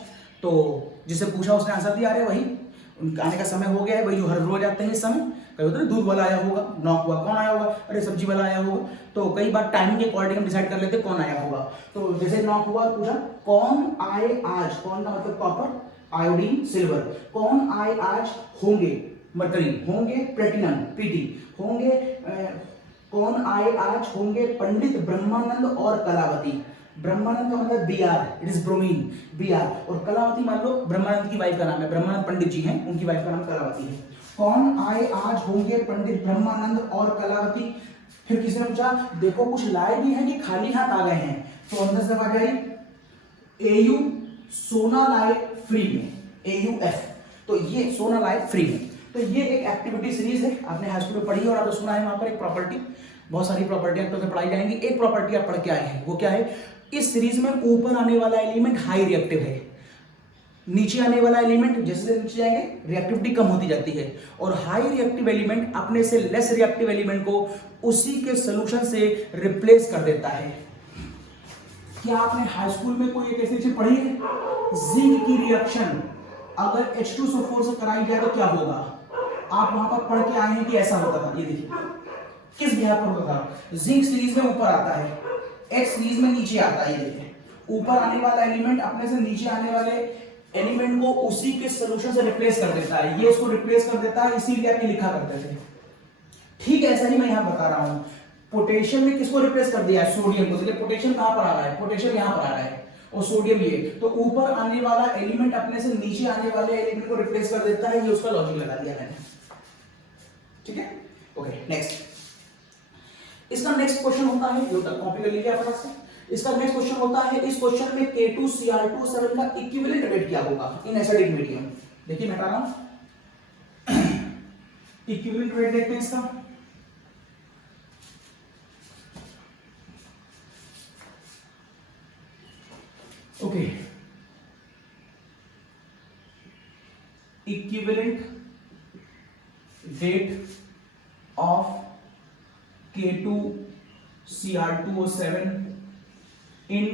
तो जिसे पूछा उसने आंसर दिया, अरे वही उनका आने का समय हो गया है, वही जो हर रोज आते हैं इस समय। कई होता है दूध वाला आया होगा, नॉक हुआ, कौन आया होगा, अरे सब्जी वाला आया होगा। तो कई बार टाइमिंग के अकॉर्डिंग हम डिसाइड कर लेते कौन आया होगा। तो जैसे नॉक हुआ, पूछा कौन आए आज, कौन का मतलब कॉपर, आयोडीन, सिल्वर। कौन आए आज होंगे मरकरी, होंगे प्लेटिनम, पीटी, होंगे कौन आए आज होंगे पंडित ब्रह्मानंद और कलावती। ब्रह्मानंद का मतलब BR, it is bromine, BR. और कलावती मान लो ब्रह्मानंद की वाइफ का नाम है, ब्रह्मानंद पंडित जी हैं, उनकी वाइफ का नाम कलावती है। कौन आए आज होंगे पंडित ब्रह्मानंद और कलावती। फिर किसी ने पूछा देखो कुछ लाए भी हैं कि खाली हाथ आ गए हैं। तो अंदर से आ जाए एयू सोना लाए फ्री में, AUF। तो ये सोना लाए फ्री में। तो ये एक एक्टिविटी सीरीज है, आपने हाई स्कूल में पढ़ी है और आपने सुना है वहां पर एक प्रॉपर्टी, बहुत सारी प्रॉपर्टी आपको पढ़ाई जाएंगी। एक प्रॉपर्टी आप पढ़ के आए हैं, वो क्या है, इस सीरीज में ऊपर आने वाला एलिमेंट हाई रिएक्टिव है, नीचे आने वाला एलिमेंट जैसे नीचे जाएंगे रिएक्टिविटी कम होती जाती है। और हाई रिएक्टिव एलिमेंट अपने से लेस रिएक्टिव एलिमेंट को उसी के सोल्यूशन से रिप्लेस कर देता है। क्या आपने हाई स्कूल में कोई एक ऐसी चीज पढ़ी है, जिंक की रिएक्शन अगर H2SO4 से कराई जाए तो क्या होगा? आप वहां पर पढ़ के आए हैं कि ऐसा होता था। ये देखिए किस बिहार पर होता था। जिंक सीरीज में ऊपर आता है, H सीरीज में नीचे आता है। ये देखिए ऊपर आने वाला एलिमेंट अपने से नीचे आने वाले एलिमेंट को उसी के सोल्यूशन से रिप्लेस कर देता है। ये इसको रिप्लेस कर देता है, इसीलिए आप ये लिखा करते थे। ठीक है, ऐसा ही मैं यहां बता रहा हूं। पोटेशियम ने किसको रिप्लेस कर दिया है? सोडियम को। देखिए पोटेशियम कहां पर आ रहा है, पोटेशियम यहां पर आ रहा है और सोडियम ये। तो ऊपर आने वाला एलिमेंट अपने से नीचे आने वाले एलिमेंट को रिप्लेस कर देता है। ये उसका लॉजिक लगा दिया मैंने। ठीक है, ओके नेक्स्ट। इसका नेक्स्ट क्वेश्चन होता है, जो तक कॉपी कर लीजिए आप से। इसका नेक्स्ट क्वेश्चन होता है, इस क्वेश्चन में K2Cr2O7 का इक्विवेलेंट वेट क्या होगा इन एसिडिक मीडियम। देखिए मैं हटा रहा हूं, इक्विवेलेंट वेट देखते हैं इसका। Okay, equivalent weight of K2Cr2O7 in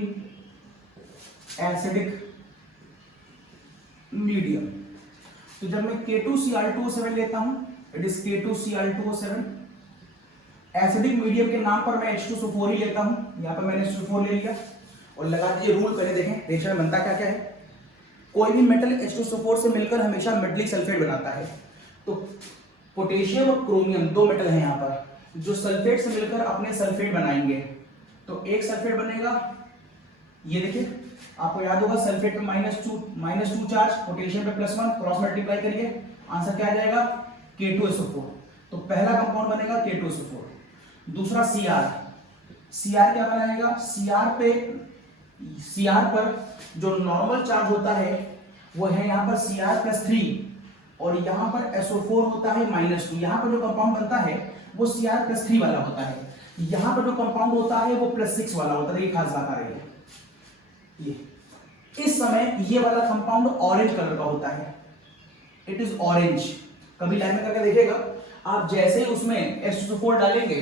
acidic medium। तो जब मैं K2Cr2O7 लेता हूं, it is K2Cr2O7, acidic medium के नाम पर मैं H2SO4 ही लेता हूं। यहां पर मैंने H2SO4 ले लिया और लगा दिए रूल पहले देखें रिएक्शन में बनता क्या क्या है। कोई भी मेटल H2SO4 से मिलकर हमेशा मेटलिक सल्फेट बनाता है। तो पोटेशियम और क्रोमियम दो मेटल हैं यहाँ पर, जो सल्फेट से मिलकर अपने सल्फेट बनाएंगे। तो एक सल्फेट बनेगा, ये देखिए आपको याद होगा सल्फेट पे -2 चार्ज, पोटेशियम पे +1, क्रॉस मल्टीप्लाई करिए, आंसर क्या आ जाएगा K2SO4। तो पहला कंपाउंड बनेगा K2SO4। दूसरा Cr क्या बनाएगा, Cr पर जो नॉर्मल चार्ज होता है वो है यहाँ पर Cr+3 और यहाँ पर SO4 होता है -2। यहाँ पर जो कंपाउंड बनता है वो Cr+3 वाला होता है, यहाँ पर जो कंपाउंड होता है वो +6 वाला होता है। ये खास बात आ रही है, ये इस समय ये वाला कंपाउंड ऑरेंज कलर का होता है, इट इज ऑरेंज। कभी लाइन में करके देखिएगा आप, जैसे ही उसमें H2SO4 डालेंगे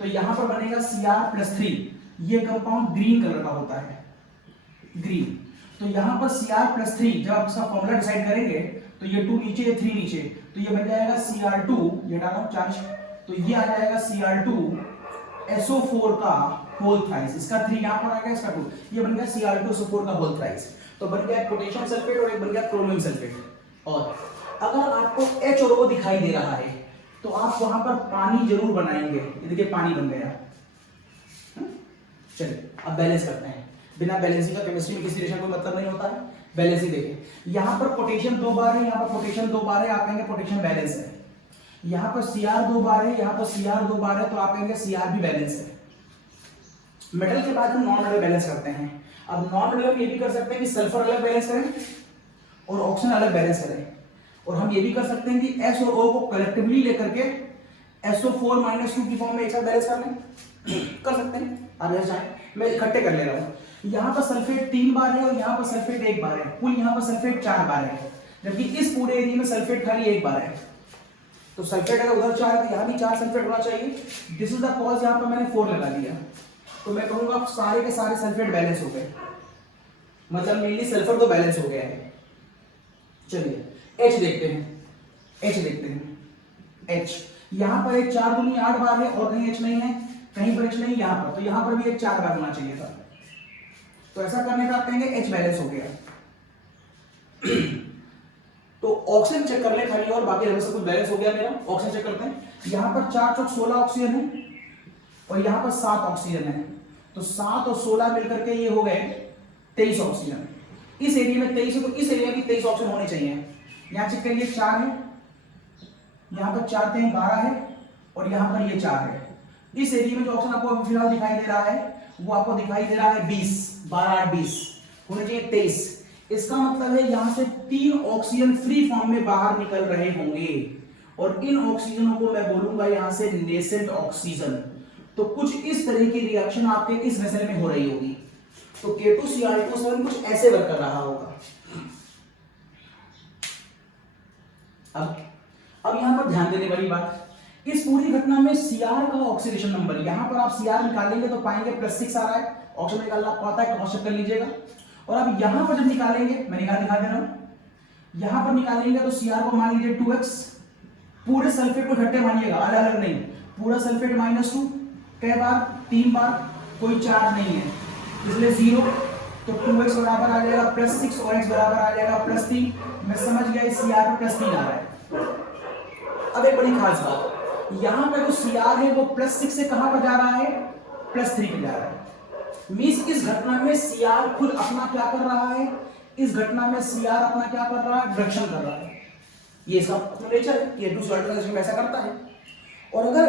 तो यहां पर बनेगा Cr+3। ये कंपाउंड ग्रीन कलर का होता है, ग्रीन। तो यहां पर Cr+3 जब आप इसका फॉर्मूला डिसाइड करेंगे तो ये 2 नीचे, ये 3 नीचे, तो ये बन जाएगा Cr2, ये डाला चार्ज, तो ये आ जाएगा Cr2SO4 का होल थ्राइस। इसका 3 यहां पर आ गया, इसका 2, ये बन गया Cr2SO4 का होल थ्राइस। तो बन गया पोटेशियम सल्फेट और एक बन गया क्रोमियम सल्फेट। और अगर आपको H और O दिखाई दे रहा है तो आप वहां पर पानी जरूर बनाएंगे। ये देखिए पानी बन गया। चलिए अब बैलेंस करते हैं। बिना बैलेंसिंग का केमिस्ट्री में किसी रिएक्शन को मतलब नहीं होता है। बैलेंसिंग देखिए, यहां पर पोटेशियम 2 बार है, यहां पर पोटेशियम 2 बार है, आप कहेंगे पोटेशियम बैलेंस है। यहां पर Cr 2 बार है, यहां पर Cr 2 बार है, तो आप कहेंगे Cr भी बैलेंस है। मेटल के बाद हम नॉन मेटल बैलेंस करते हैं। अब नॉन मेटल हम ये भी कर सकते हैं कि सल्फर अलग बैलेंस करें और ऑक्सीजन अलग बैलेंस करें, और हम ये भी कर सकते हैं कि S और O को कलेक्टिवली लेकर के SO4-2 की फॉर्म में एक साथ बैलेंस कर लें, कर सकते हैं। आप ऐसा चाहें, मैं इकट्ठे कर ले रहा हूं। यहां पर सल्फेट 3 बार है और यहां पर सल्फेट 1 बार है, कुल यहां पर सल्फेट 4 बार है, जबकि इस पूरे एरिया में सल्फेट खाली 1 बार है। तो सल्फेट अगर उधर 4 है तो यहां भी 4 सल्फेट होना चाहिए। दिस इज द कॉज, यहां पर मैंने 4 लगा दिया, तो मैं कहूंगा सारे के सारे सल्फेट बैलेंस हो गए, मतलब मेनली सल्फर तो बैलेंस हो गया है। चलिए H देखते हैं, H देखते हैं। H यहां पर एक 4 दूनी 8 बार है और कहीं H नहीं है, कहीं पर H नहीं, यहां पर, तो यहां पर भी एक 4 बार होना चाहिए था। तो ऐसा करने का आप कहेंगे H बैलेंस हो गया। तो ऑक्सीजन चेक कर ले खाली, और बाकी सब कुछ बैलेंस हो गया मेरा। ऑक्सीजन चेक करते हैं। यहां पर 4 चौक 16 ऑक्सीजन है और यहां पर 7 ऑक्सीजन है, तो 7 और 16 मिलकर के ये हो गए 23 ऑक्सीजन। इस एरिया में 23 है, तो इस एरिया में 23 ऑक्सीजन होने चाहिए। यहां चेक करिए 4 है, यहां पर 4 3 12 है और यहां पर ये 4 है। इस एरिया में जो ऑक्सीजन आपको फिलहाल दिखाई दे रहा है वो आपको दिखाई दे रहा है 20, 12 8 20, होने चाहिए 23। इसका मतलब है यहां से 3 ऑक्सीजन फ्री फॉर्म में बाहर निकल रहे होंगे, और इन ऑक्सीजनों को मैं बोलूंगा यहां से नेसेंट ऑक्सीजन। तो कुछ इस तरह की रिएक्शन आपके इस वेसल में हो रही होगी। तो K2Cr2 कुछ ऐसे वर्क कर रहा होगा। अब यहां पर ध्यान देने वाली बात, इस पूरी घटना में Cr का ऑक्सीडेशन नंबर, यहां पर आप Cr निकालेंगे तो पाएंगे +6 आ रहा है। ऑक्सीजन निकालना आपको आता है, क्रॉस चेक कर लीजिएगा। और अब यहां पर जब निकालेंगे, मैं दिखा दे रहा हूं, यहां पर निकालेंगे तो Cr को मान लीजिए 2x, पूरे सल्फेट को इकट्ठे मानिएगा, अलग अलग नहीं, पूरा सल्फेट -2, कई बार 3 बार, कोई चार्ज नहीं है इसलिए 0, तो 2x बराबर आ जाएगा +6 और x बराबर आ जाएगा +3। मैं समझ गया इस Cr पर +3 आ रहा है। अब एक बड़ी खास बात, यहां पर जो Cr है वो +6 से कहां पर जा रहा है, +3 पे जा रहा है। मींस इस घटना में Cr खुद अपना क्या कर रहा है, इस घटना में Cr अपना क्या कर रहा है, रिडक्शन कर रहा है। ये इसका नेचर है, ये दूसरा रिडक्शन ऐसा करता है। और अगर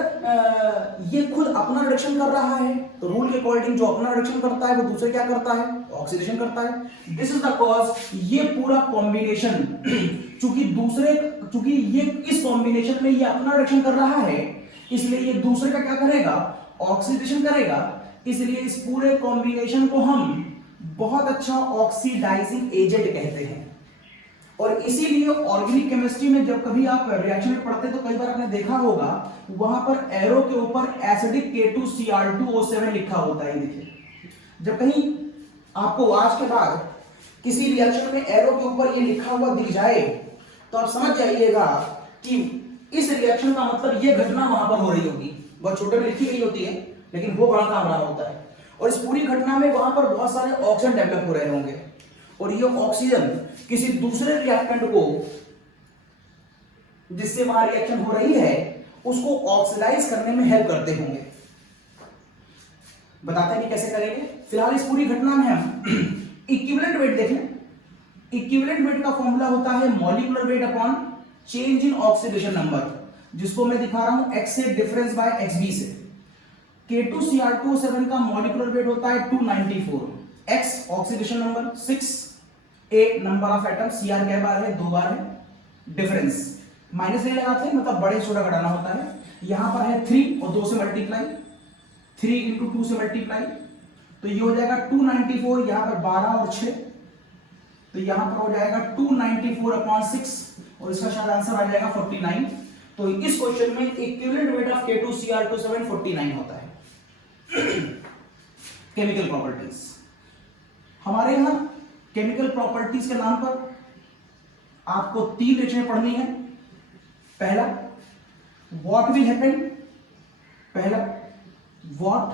ये खुद अपना रिडक्शन कर रहा है तो रूल के अकॉर्डिंग जो अपना रिडक्शन करता है वो दूसरे क्या करता है, ऑक्सीडेशन करता है। दिस इज द कॉज, ये पूरा कॉम्बिनेशन चूंकि ये इस कॉम्बिनेशन में ये अपना रिडक्शन कर रहा है, इसलिए ये दूसरे का क्या करेगा, ऑक्सीडेशन करेगा। इसलिए इस पूरे कॉम्बिनेशन को हम बहुत अच्छा ऑक्सीडाइजिंग एजेंट कहते हैं। और इसीलिए ऑर्गेनिक केमिस्ट्री में जब कभी आप रिएक्शन में पढ़ते तो कई बार आपने देखा होगा वहां पर एरो के ऊपर एसिडिक K2Cr2O7 लिखा होता है। देखिए, जब कहीं आपको आज के बाद किसी रिएक्शन में एरो के ऊपर ये लिखा हुआ दिख जाए तो आप समझ जाइएगा कि इस रिएक्शन का मतलब ये घटना वहां पर हो रही होगी। बहुत छोटे में लिखी गई होती है लेकिन वो बड़ा काम रहा होता है, और इस पूरी घटना में वहां पर बहुत सारे ऑक्सीजन डेवलप हो रहे होंगे, और ये ऑक्सीजन किसी दूसरे रिएक्टेंट को जिससे वहां रिएक्शन हो रही है उसको ऑक्सीडाइज करने में हेल्प करते होंगे। बताते हैं कि कैसे करेंगे। फिलहाल इस पूरी घटना में हम इक्विवेलेंट वेट देख लें। इक्विवेलेंट वेट का फॉर्मूला होता है molecular weight upon change in oxidation number, जिसको मैं दिखा रहा हूं x से डिफरेंस बाय xb से। K2Cr2O7 का मॉलिक्यूलर वेट होता है 294, x oxidation number, 6 a number of atom, Cr क्या बार है, 2 बार है, डिफरेंस माइनस नहीं लगाते हैं, मतलब बड़े छोटा घटाना होता है। यहां पर है 3 और 2 से मल्टीप्लाई, 3 इंटू 2 से मल्टीप्लाई, तो ये हो जाएगा 294, यहां पर 12 और 6, तो यहां पर हो जाएगा 294/6। और इसका शायद आंसर आ जाएगा 49। तो इस क्वेश्चन में इक्विवेलेंट वेट ऑफ K2Cr27 49 होता है। केमिकल प्रॉपर्टीज, हमारे यहां केमिकल प्रॉपर्टीज के नाम पर आपको 3 रिएक्शन पढ़नी है। पहला व्हाट विल हैपन, पहला what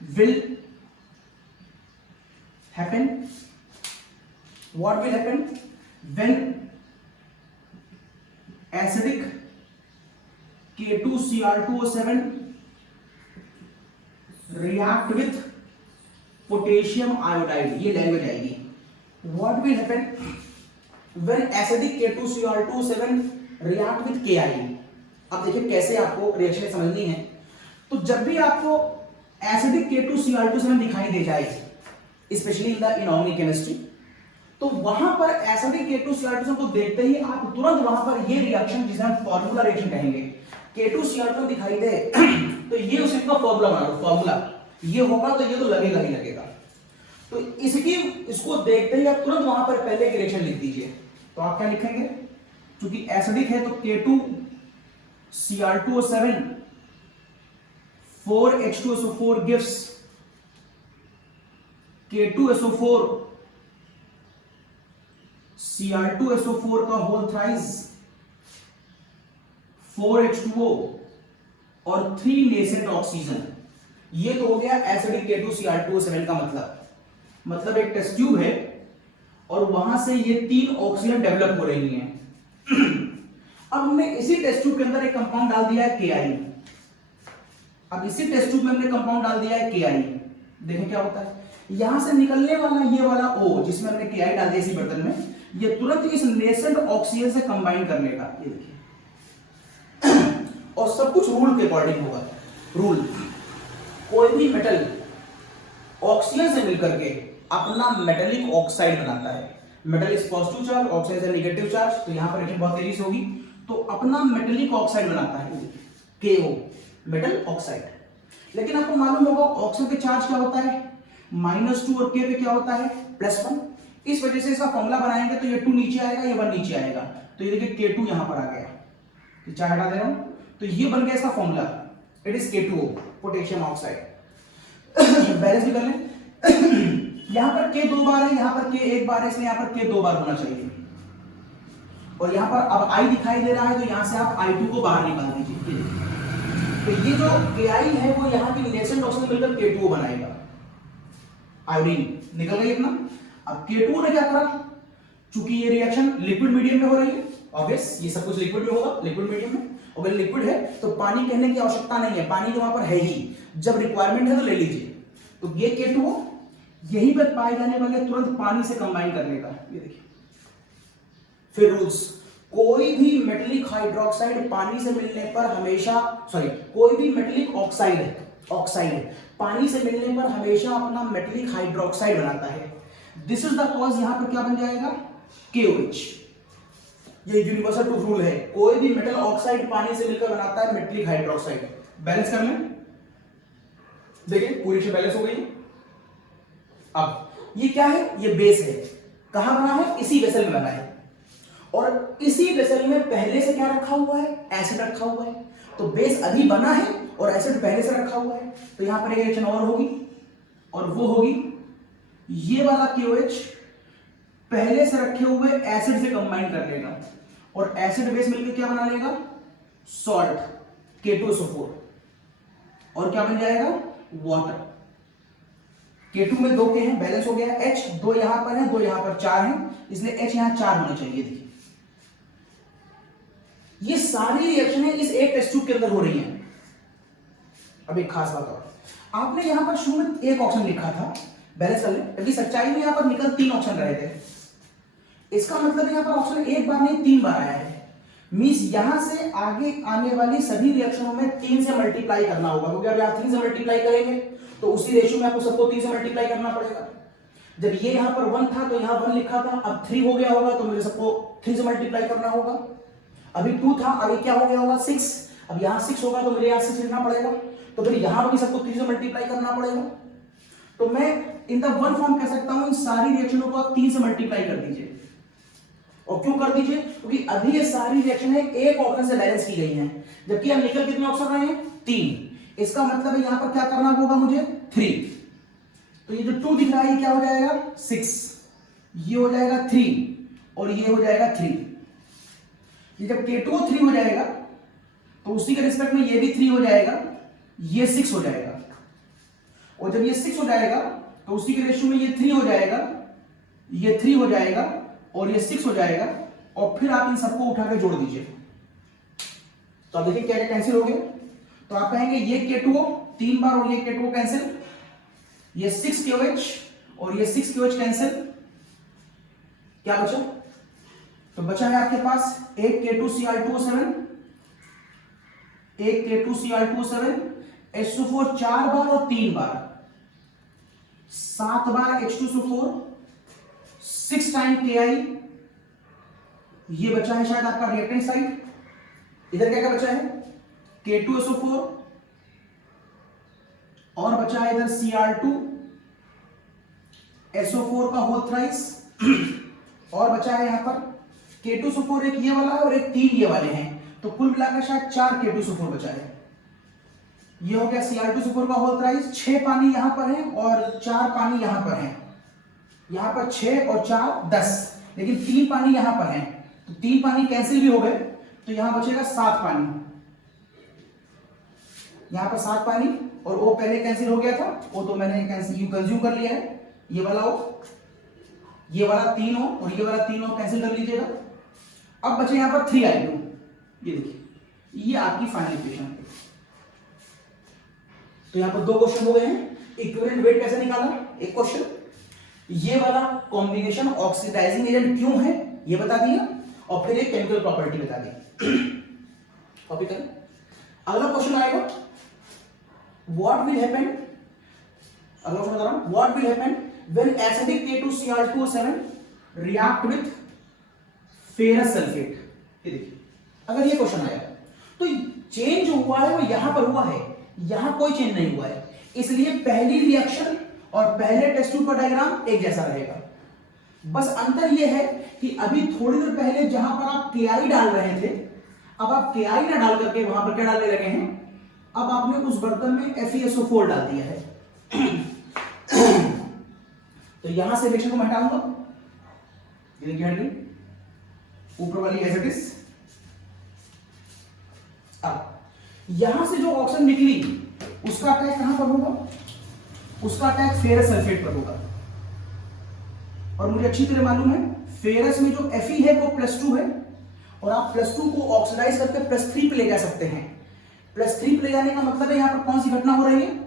will happen, what will happen when acidic K2Cr2O7 react with potassium iodide, ये लैंग्वेज आएगी। What will happen when acidic K2Cr2O7 react with Ki? अब देखिए कैसे आपको रिएक्शन समझनी है। तो जब भी आपको एसिडिक K2Cr2O7 दिखाई दे जाए, specially in the inorganic chemistry, तो वहां पर एसिडिक K2Cr2O7 को देखते ही आप तुरंत वहां पर ये रिएक्शन जिसे हम फॉर्मूला रिएक्शन कहेंगे, K2Cr2 दिखाई दे तो ये उसी का फॉर्मूला बना लो, फॉर्मूला ये होगा तो ये तो लगेगा ही लगेगा। तो इसको देखते ही आप तुरंत वहां पर पहले की रिएक्शन लिख दीजिए। तो आप क्या लिखेंगे, क्योंकि एसिडिक है तो K2Cr2O7 4H2SO4 gives K2SO4 Cr2SO4 का होल थ्राइस 4H2O और 3 नेसेंट ऑक्सीजन। ये तो हो गया एसिडिक K2Cr2O7 का मतलब एक टेस्ट ट्यूब है और वहां से ये 3 ऑक्सीजन डेवलप हो रही हैं। अब हमने इसी टेस्ट ट्यूब के अंदर एक कंपाउंड डाल दिया है Ki। अब इसी टेस्ट ट्यूब में हमने कंपाउंड डाल दिया है Ki। देखें क्या होता है, यहां से निकलने वाला ये वाला O जिसमें हमने Ki डाल दिया इसी बर्तन में, ये तुरंत इस नेसेंट ऑक्सीजन से कंबाइन कर लेगा। ये देखिए और सब कुछ रूल के अकॉर्डिंग होगा। रूल, कोई भी मेटल ऑक्सीजन से मिलकर के अपना मेटेलिक ऑक्साइड बनाता है। Metal is positive charge, oxygen से नेगेटिव चार्ज, तो यहां पर रिएक्शन बहुत तेजी से होगी, तो अपना मेटेलिक ऑक्साइड बनाता है KO, मेटल ऑक्साइड। लेकिन आपको मालूम होगा ऑक्सीजन पे चार्ज क्या होता है, -2 और K पे क्या होता है, +1। इस वजह से इसका फॉर्मूला बनाएंगे तो ये 2 नीचे आएगा, ये 1 नीचे आएगा। तो ये देखिए K2 यहां पर आ गया, तो चार हटा दे रहा हूं, तो ये बन गया इसका formula, it is K2O, potassium oxide. Balance भी कर लें। यहां पर K 2 बार है, यहां पर K 1 बार है, इसलिए यहां पर K 2 बार होना चाहिए। और यहां पर अब I दिखाई दे रहा है, तो यहां से आप I2 को बाहर निकाल दीजिए। तो ये जो Ki है वो यहां की नेसेंट ऑक्सीजन मिलकर K2O बनाएगा। आयोडीन निकल गई अपना। अब K2O ने क्या करा, चूंकि ये रिएक्शन लिक्विड मीडियम में हो रही है, ऑब्वियस ये सब कुछ लिक्विड में होगा, लिक्विड मीडियम में। अगर लिक्विड है तो पानी कहने की आवश्यकता नहीं है, पानी तो वहां पर है ही, जब रिक्वायरमेंट है तो ले लीजिए। तो ये K2O यहीं पर पाए जाने वाले तुरंत पानी से कंबाइन कर लेगा। ये देखिए फिर रूल्स, कोई भी मेटेलिक हाइड्रोक्साइड पानी से मिलने पर हमेशा, कोई भी मेटेलिक ऑक्साइड पानी से मिलने पर हमेशा अपना मेटेलिक हाइड्रोक्साइड बनाता है। दिस इज द कॉज, यहां पर क्या बन जाएगा, KOH। ये यूनिवर्सल ट्रूथ रूल है, कोई भी मेटल ऑक्साइड पानी से मिलकर बनाता है मेटेलिक हाइड्रोक्साइड। बैलेंस कर लें, देखिए पूरी चीज बैलेंस हो गई। अब ये क्या है, ये बेस है, कहां बना है, इसी वेसल में बना है, और इसी वेसल में पहले से क्या रखा हुआ है, एसिड रखा हुआ है। तो बेस अभी बना है और एसिड पहले से रखा हुआ है, तो यहां पर एक रिएक्शन और होगी, और वो होगी ये वाला KOH पहले से रखे हुए एसिड से कंबाइन कर लेगा, और एसिड बेस मिलकर क्या बना लेगा, सॉल्ट K2SO4, और क्या बन जाएगा, वाटर। K2 में 2 K हैं, बैलेंस हो गया। H 2 यहां पर है, 2 यहां पर, 4 है, इसलिए H यहां 4 होना चाहिए। देखिए ये सारी रिएक्शन इस एक टेस्ट ट्यूब के अंदर हो रही हैं। अब एक खास बात और, आपने यहां पर शुरू में 1 ऑप्शन लिखा था, बैलेंस कर लें, क्योंकि सच्चाई में यहां पर निकल 3 ऑप्शन रहे थे। इसका मतलब यहां पर ऑप्शन 1 बार नहीं 3 बार आया है, मींस यहां से आगे आने वाली सभी रिएक्शनों में 3 से मल्टीप्लाई करना होगा, क्योंकि अब आप 3 से मल्टीप्लाई करेंगे तो उसी रेशियो में आपको सबको 3 से मल्टीप्लाई करना पड़ेगा। जब ये यहां पर 1 था तो यहां 1 लिखा था, अब 3 हो गया होगा तो मुझे सबको 3 से मल्टीप्लाई करना होगा। अभी 2 था, अभी क्या हो गया होगा, 6, अब यहां 6 होगा तो मुझे यहां 6 लिखना पड़ेगा, तो फिर यहां भी सबको 3 से मल्टीप्लाई करना पड़ेगा। तो मैं इन द वन फॉर्म कह सकता हूं इन सारी रिएक्शनों को आप 3 से मल्टीप्लाई कर दीजिए। और क्यों कर दीजिए, क्योंकि अभी ये सारी रिएक्शन है एक ऑक्सीजन से बैलेंस की गई हैं, जबकि हम निकल कितने ऑक्सीजन रहे हैं 3। इसका मतलब है यहां पर क्या करना होगा मुझे 3। तो ये जो 2 दिख रहा है ये क्या हो जाएगा 6, ये हो जाएगा 3 और ये हो जाएगा 3। ये जब K2 3 हो जाएगा तो उसी के रिस्पेक्ट में ये भी 3 हो जाएगा, ये 6 हो जाएगा। और जब ये 6 हो जाएगा तो उसी के रेशियो में ये 3 हो जाएगा, ये 3 हो जाएगा और ये 6 हो जाएगा। और फिर आप इन सबको उठा के जोड़ दीजिए तो आप देखिए क्या क्या कैंसिल हो गया। तो आप कहेंगे ये K2O 3 बार और ये K2O कैंसिल, ये 6KOH और ये 6KOH कैंसिल। क्या बचा, तो बचा है आपके पास एक K2Cr2O7, एक K2Cr2O7, H2O4 4 बार और 3 बार, 7 बार H2SO4, 6 टाइम Ki। ये बचा है शायद आपका रिएक्टेंट साइड। इधर क्या क्या बचा है K2SO4 और बचा है इधर Cr2SO4 का होल थ्राइस और बचा है यहां पर K2SO4 एक ये वाला है और एक 3 ये वाले हैं। तो कुल मिलाकर शायद 4 K2SO4 बचा है। ये हो गया Cr2SO4 का होल थ्राइस। 6 पानी यहां पर है और 4 पानी यहां पर है। यहां पर 6 और 4 10, लेकिन 3 पानी यहां पर है तो 3 पानी कैंसिल भी हो गए तो यहां बचेगा 7 पानी। यहां पर 7 पानी और O पहले कैंसिल हो गया था, वो तो मैंने कंज्यूम कर लिया है। ये वाला O, ये वाला 3 O और ये वाला 3 O कैंसिल कर लीजिएगा। अब बचे यहां पर 3I2। ये देखिए ये आपकी फाइनल इक्वेशन है। तो यहां पर 2 क्वेश्चन हो गए हैं। इक्विवेलेंट वेट कैसे निकाला, एक क्वेश्चन। ये वाला कॉम्बिनेशन ऑक्सीडाइजिंग एजेंट क्यों है ये बता दिया और फिर एक केमिकल प्रॉपर्टी बता दी। कॉपी करें। अगला क्वेश्चन आएगा व्हाट विल हैपन, अगला क्वेश्चन बता रहा हूं, what will happen when acidic K2Cr2O7 react with ferrous sulphate. ये देखिए अगर ये क्वेश्चन आया तो चेंज हुआ है वो यहां पर हुआ है, यहां कोई चेंज नहीं हुआ है, इसलिए पहली रिएक्शन और पहले टेस्ट ट्यूब का डायग्राम एक जैसा रहेगा। बस अंतर यह है कि अभी थोड़ी देर पहले जहां पर आप Ki डाल रहे थे, अब आप Ki ना डाल करके वहां पर क्या डालने लगे हैं, अब आपने उस बर्तन में FeSO4 डाल दिया है। तो यहां से रिएक्शन को मैं हटाऊंगा, ये देखिए हट गई ऊपर वाली एज इट इज। अब यहां से जो ऑक्सीजन निकली उसका अटैक कहां पर होगा, उसका अटैक फेरस सल्फेट पर होगा। और मुझे अच्छी तरह मालूम है फेरस में जो Fe है वो +2 है और आप +2 को ऑक्सीडाइज करके +3 पे ले जा सकते हैं। +3 पे ले जाने का मतलब है यहां पर कौन सी घटना हो रही है,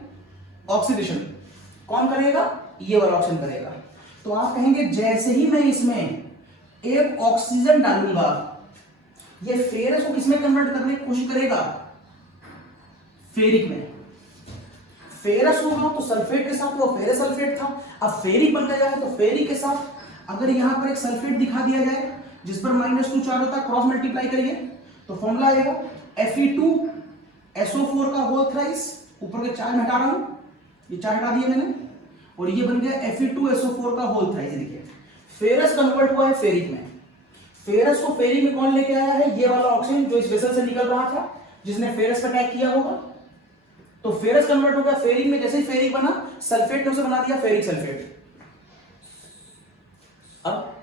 ऑक्सीडेशन। कौन करेगा, ये वाला ऑक्सीजन करेगा। तो आप कहेंगे जैसे ही मैं इसमें एक ऑक्सीजन डालूंगा ये फेरस को किसमें कन्वर्ट करने की कोशिश करेगा, फेरिक में। फेरस होगा तो सल्फेट के साथ वो फेरस सल्फेट था, अब फेरिक बन गया है तो फेरिक के साथ अगर यहां पर एक सल्फेट दिखा दिया जाए जिस पर -2 चार्ज होता है, क्रॉस मल्टीप्लाई करिए तो फॉर्मूला आएगा Fe2SO4 का होल थ्राइस। ऊपर के चार्ज में हटा रहा हूं, ये चार्ज हटा दिया मैंने और ये बन गया Fe2SO4 का होल थ्राइस। देखिए फेरस कन्वर्ट हुआ है फेरिक में। फेरस को फेरिक में कौन लेके आया है, ये वाला ऑक्सीजन जो इस वेसल से निकल रहा था जिसने फेरस पर अटैक किया होगा। तो फेरस कन्वर्ट हो गया फेरिक में, जैसे ही फेरिक बना सल्फेट ने उसे बना दिया फेरिक सल्फेट। अब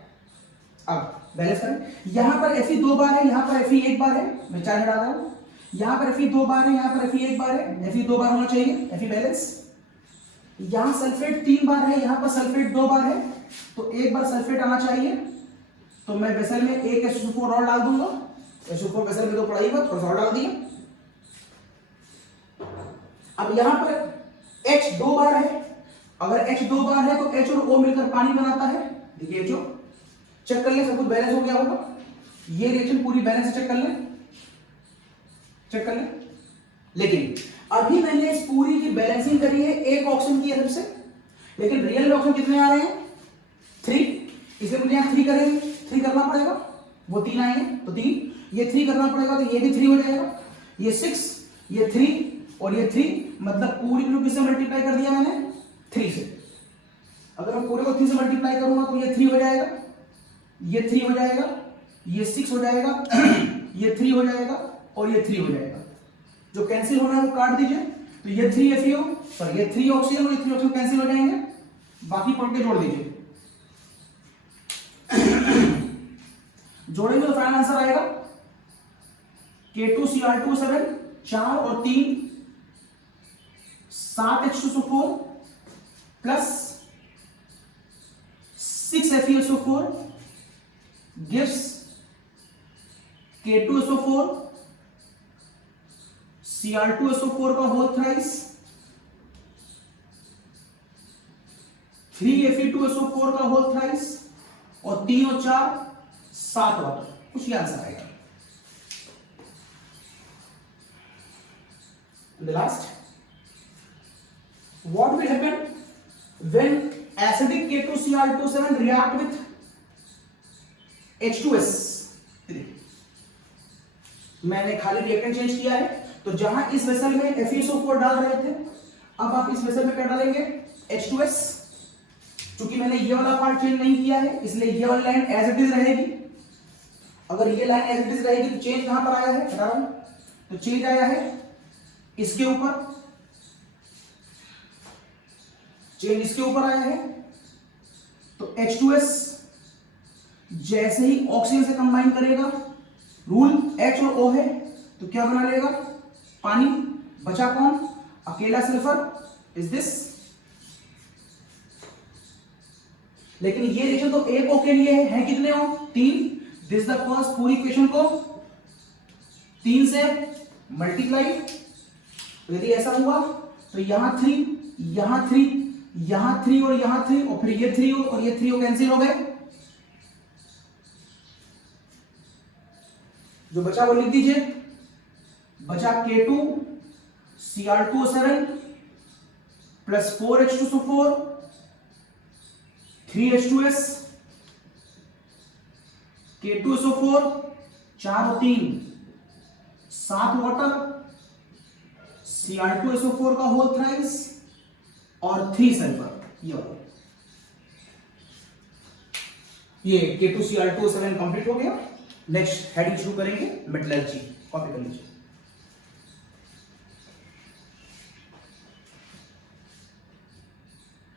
बैलेंस करें, यहां पर Fe 2 बार है, यहां पर Fe 1 बार है, मैं चार्ज हटा रहा हूं। यहां पर Fe 2 बार है, यहां पर Fe 1 बार है, Fe 2 बार होना चाहिए, Fe बैलेंस। यहां सल्फेट 3 बार है, यहां पर सल्फेट 2 बार है, तो 1 बार सल्फेट आना चाहिए। तो मैं वेसल में एक H2SO4 और डाल दूंगा। H2SO4 वेसल में तो पड़ा ही हुआ, थोड़ा सा और डाल दिया। अब यहां पर H 2 बार है, अगर H 2 बार है तो H और O मिलकर पानी बनाता है। देखिए HO चेक कर ले, सब कुछ बैलेंस हो गया होगा। ये रिएक्शन पूरी बैलेंस से चेक कर ले, चेक कर ले। लेकिन अभी मैंने इस पूरी की बैलेंसिंग करी है एक ऑक्सीजन की हेल्प से, लेकिन रियल में ऑक्सीजन कितने आ रहे हैं 3, इसलिए मुझे यहां 3 करेंगे, 3 करना पड़ेगा, वो 3 आएंगे तो 3, ये 3 करना पड़ेगा तो ये भी 3 हो जाएगा, ये 6, ये 3 और ये 3, मतलब पूरी को किससे मल्टीप्लाई कर दिया मैंने 3 से। अगर मैं पूरे को 3 से मल्टीप्लाई करूंगा तो ये 3 हो जाएगा, ये 3 हो जाएगा, ये 6 हो जाएगा, ये 3 हो जाएगा और ये 3 हो जाएगा। जो कैंसिल होना है वो काट दीजिए। तो ये 3 FeO सॉरी ये 3 ऑक्सीजन और ये 3 ऑक्सीजन कैंसिल हो जाएंगे, बाकी पॉइंट के जोड़ दीजिए। जोड़ेंगे तो फाइनल आंसर आएगा K2Cr2O7 4 और 3 7 H2SO4 plus 6 FeSO4 gives K2SO4 Cr2SO4 का होल थ्राइस 3 Fe2SO4 का होल थ्राइस और 3 और 4 7 वाटर, कुछ ये आंसर आएगा। The last, what will happen when acidic K2Cr2O7 react with H2S? मैंने खाली रिएक्टेंट चेंज किया है, तो जहां इस वेसल में FeSO4 डाल रहे थे, अब आप इस वेसल में क्या डालेंगे? H2S। क्योंकि मैंने ये वाला पार्ट चेंज नहीं किया है, इसलिए ये वाली लाइन एज इट इज रहेगी। अगर ये लाइन एज इट इज रहेगी तो चेंज कहां पर आया है, बता रहा हूं, तो चेंज आया है इसके ऊपर, चेंज इसके ऊपर आया है। तो H2S जैसे ही ऑक्सीजन से कंबाइन करेगा, रूल H और O है, तो क्या बना लेगा? पानी। बचा कौन? अकेला सल्फर। इज दिस, लेकिन ये रिएक्शन तो एक O के लिए है कितने O? 3। दिस द फर्स्ट, पूरी इक्वेशन को 3 से मल्टीप्लाई। तो यदि ऐसा हुआ तो यहां 3, यहां 3, यहां 3 और यहां 3 और फिर ये 3 और ये 3 कैंसिल हो गए। जो बचा वो लिख दीजिए। बचा K2Cr2O7 plus 4 H2SO4 3 H2S K2SO4 4 और 3 7 वाटर Cr2SO4 का होल थ्राइस और 3 सल्फर। ये K2Cr2O7 कंप्लीट हो गया। नेक्स्ट हेडिंग शुरू करेंगे मेटलर्जी। कॉपी कर लीजिए।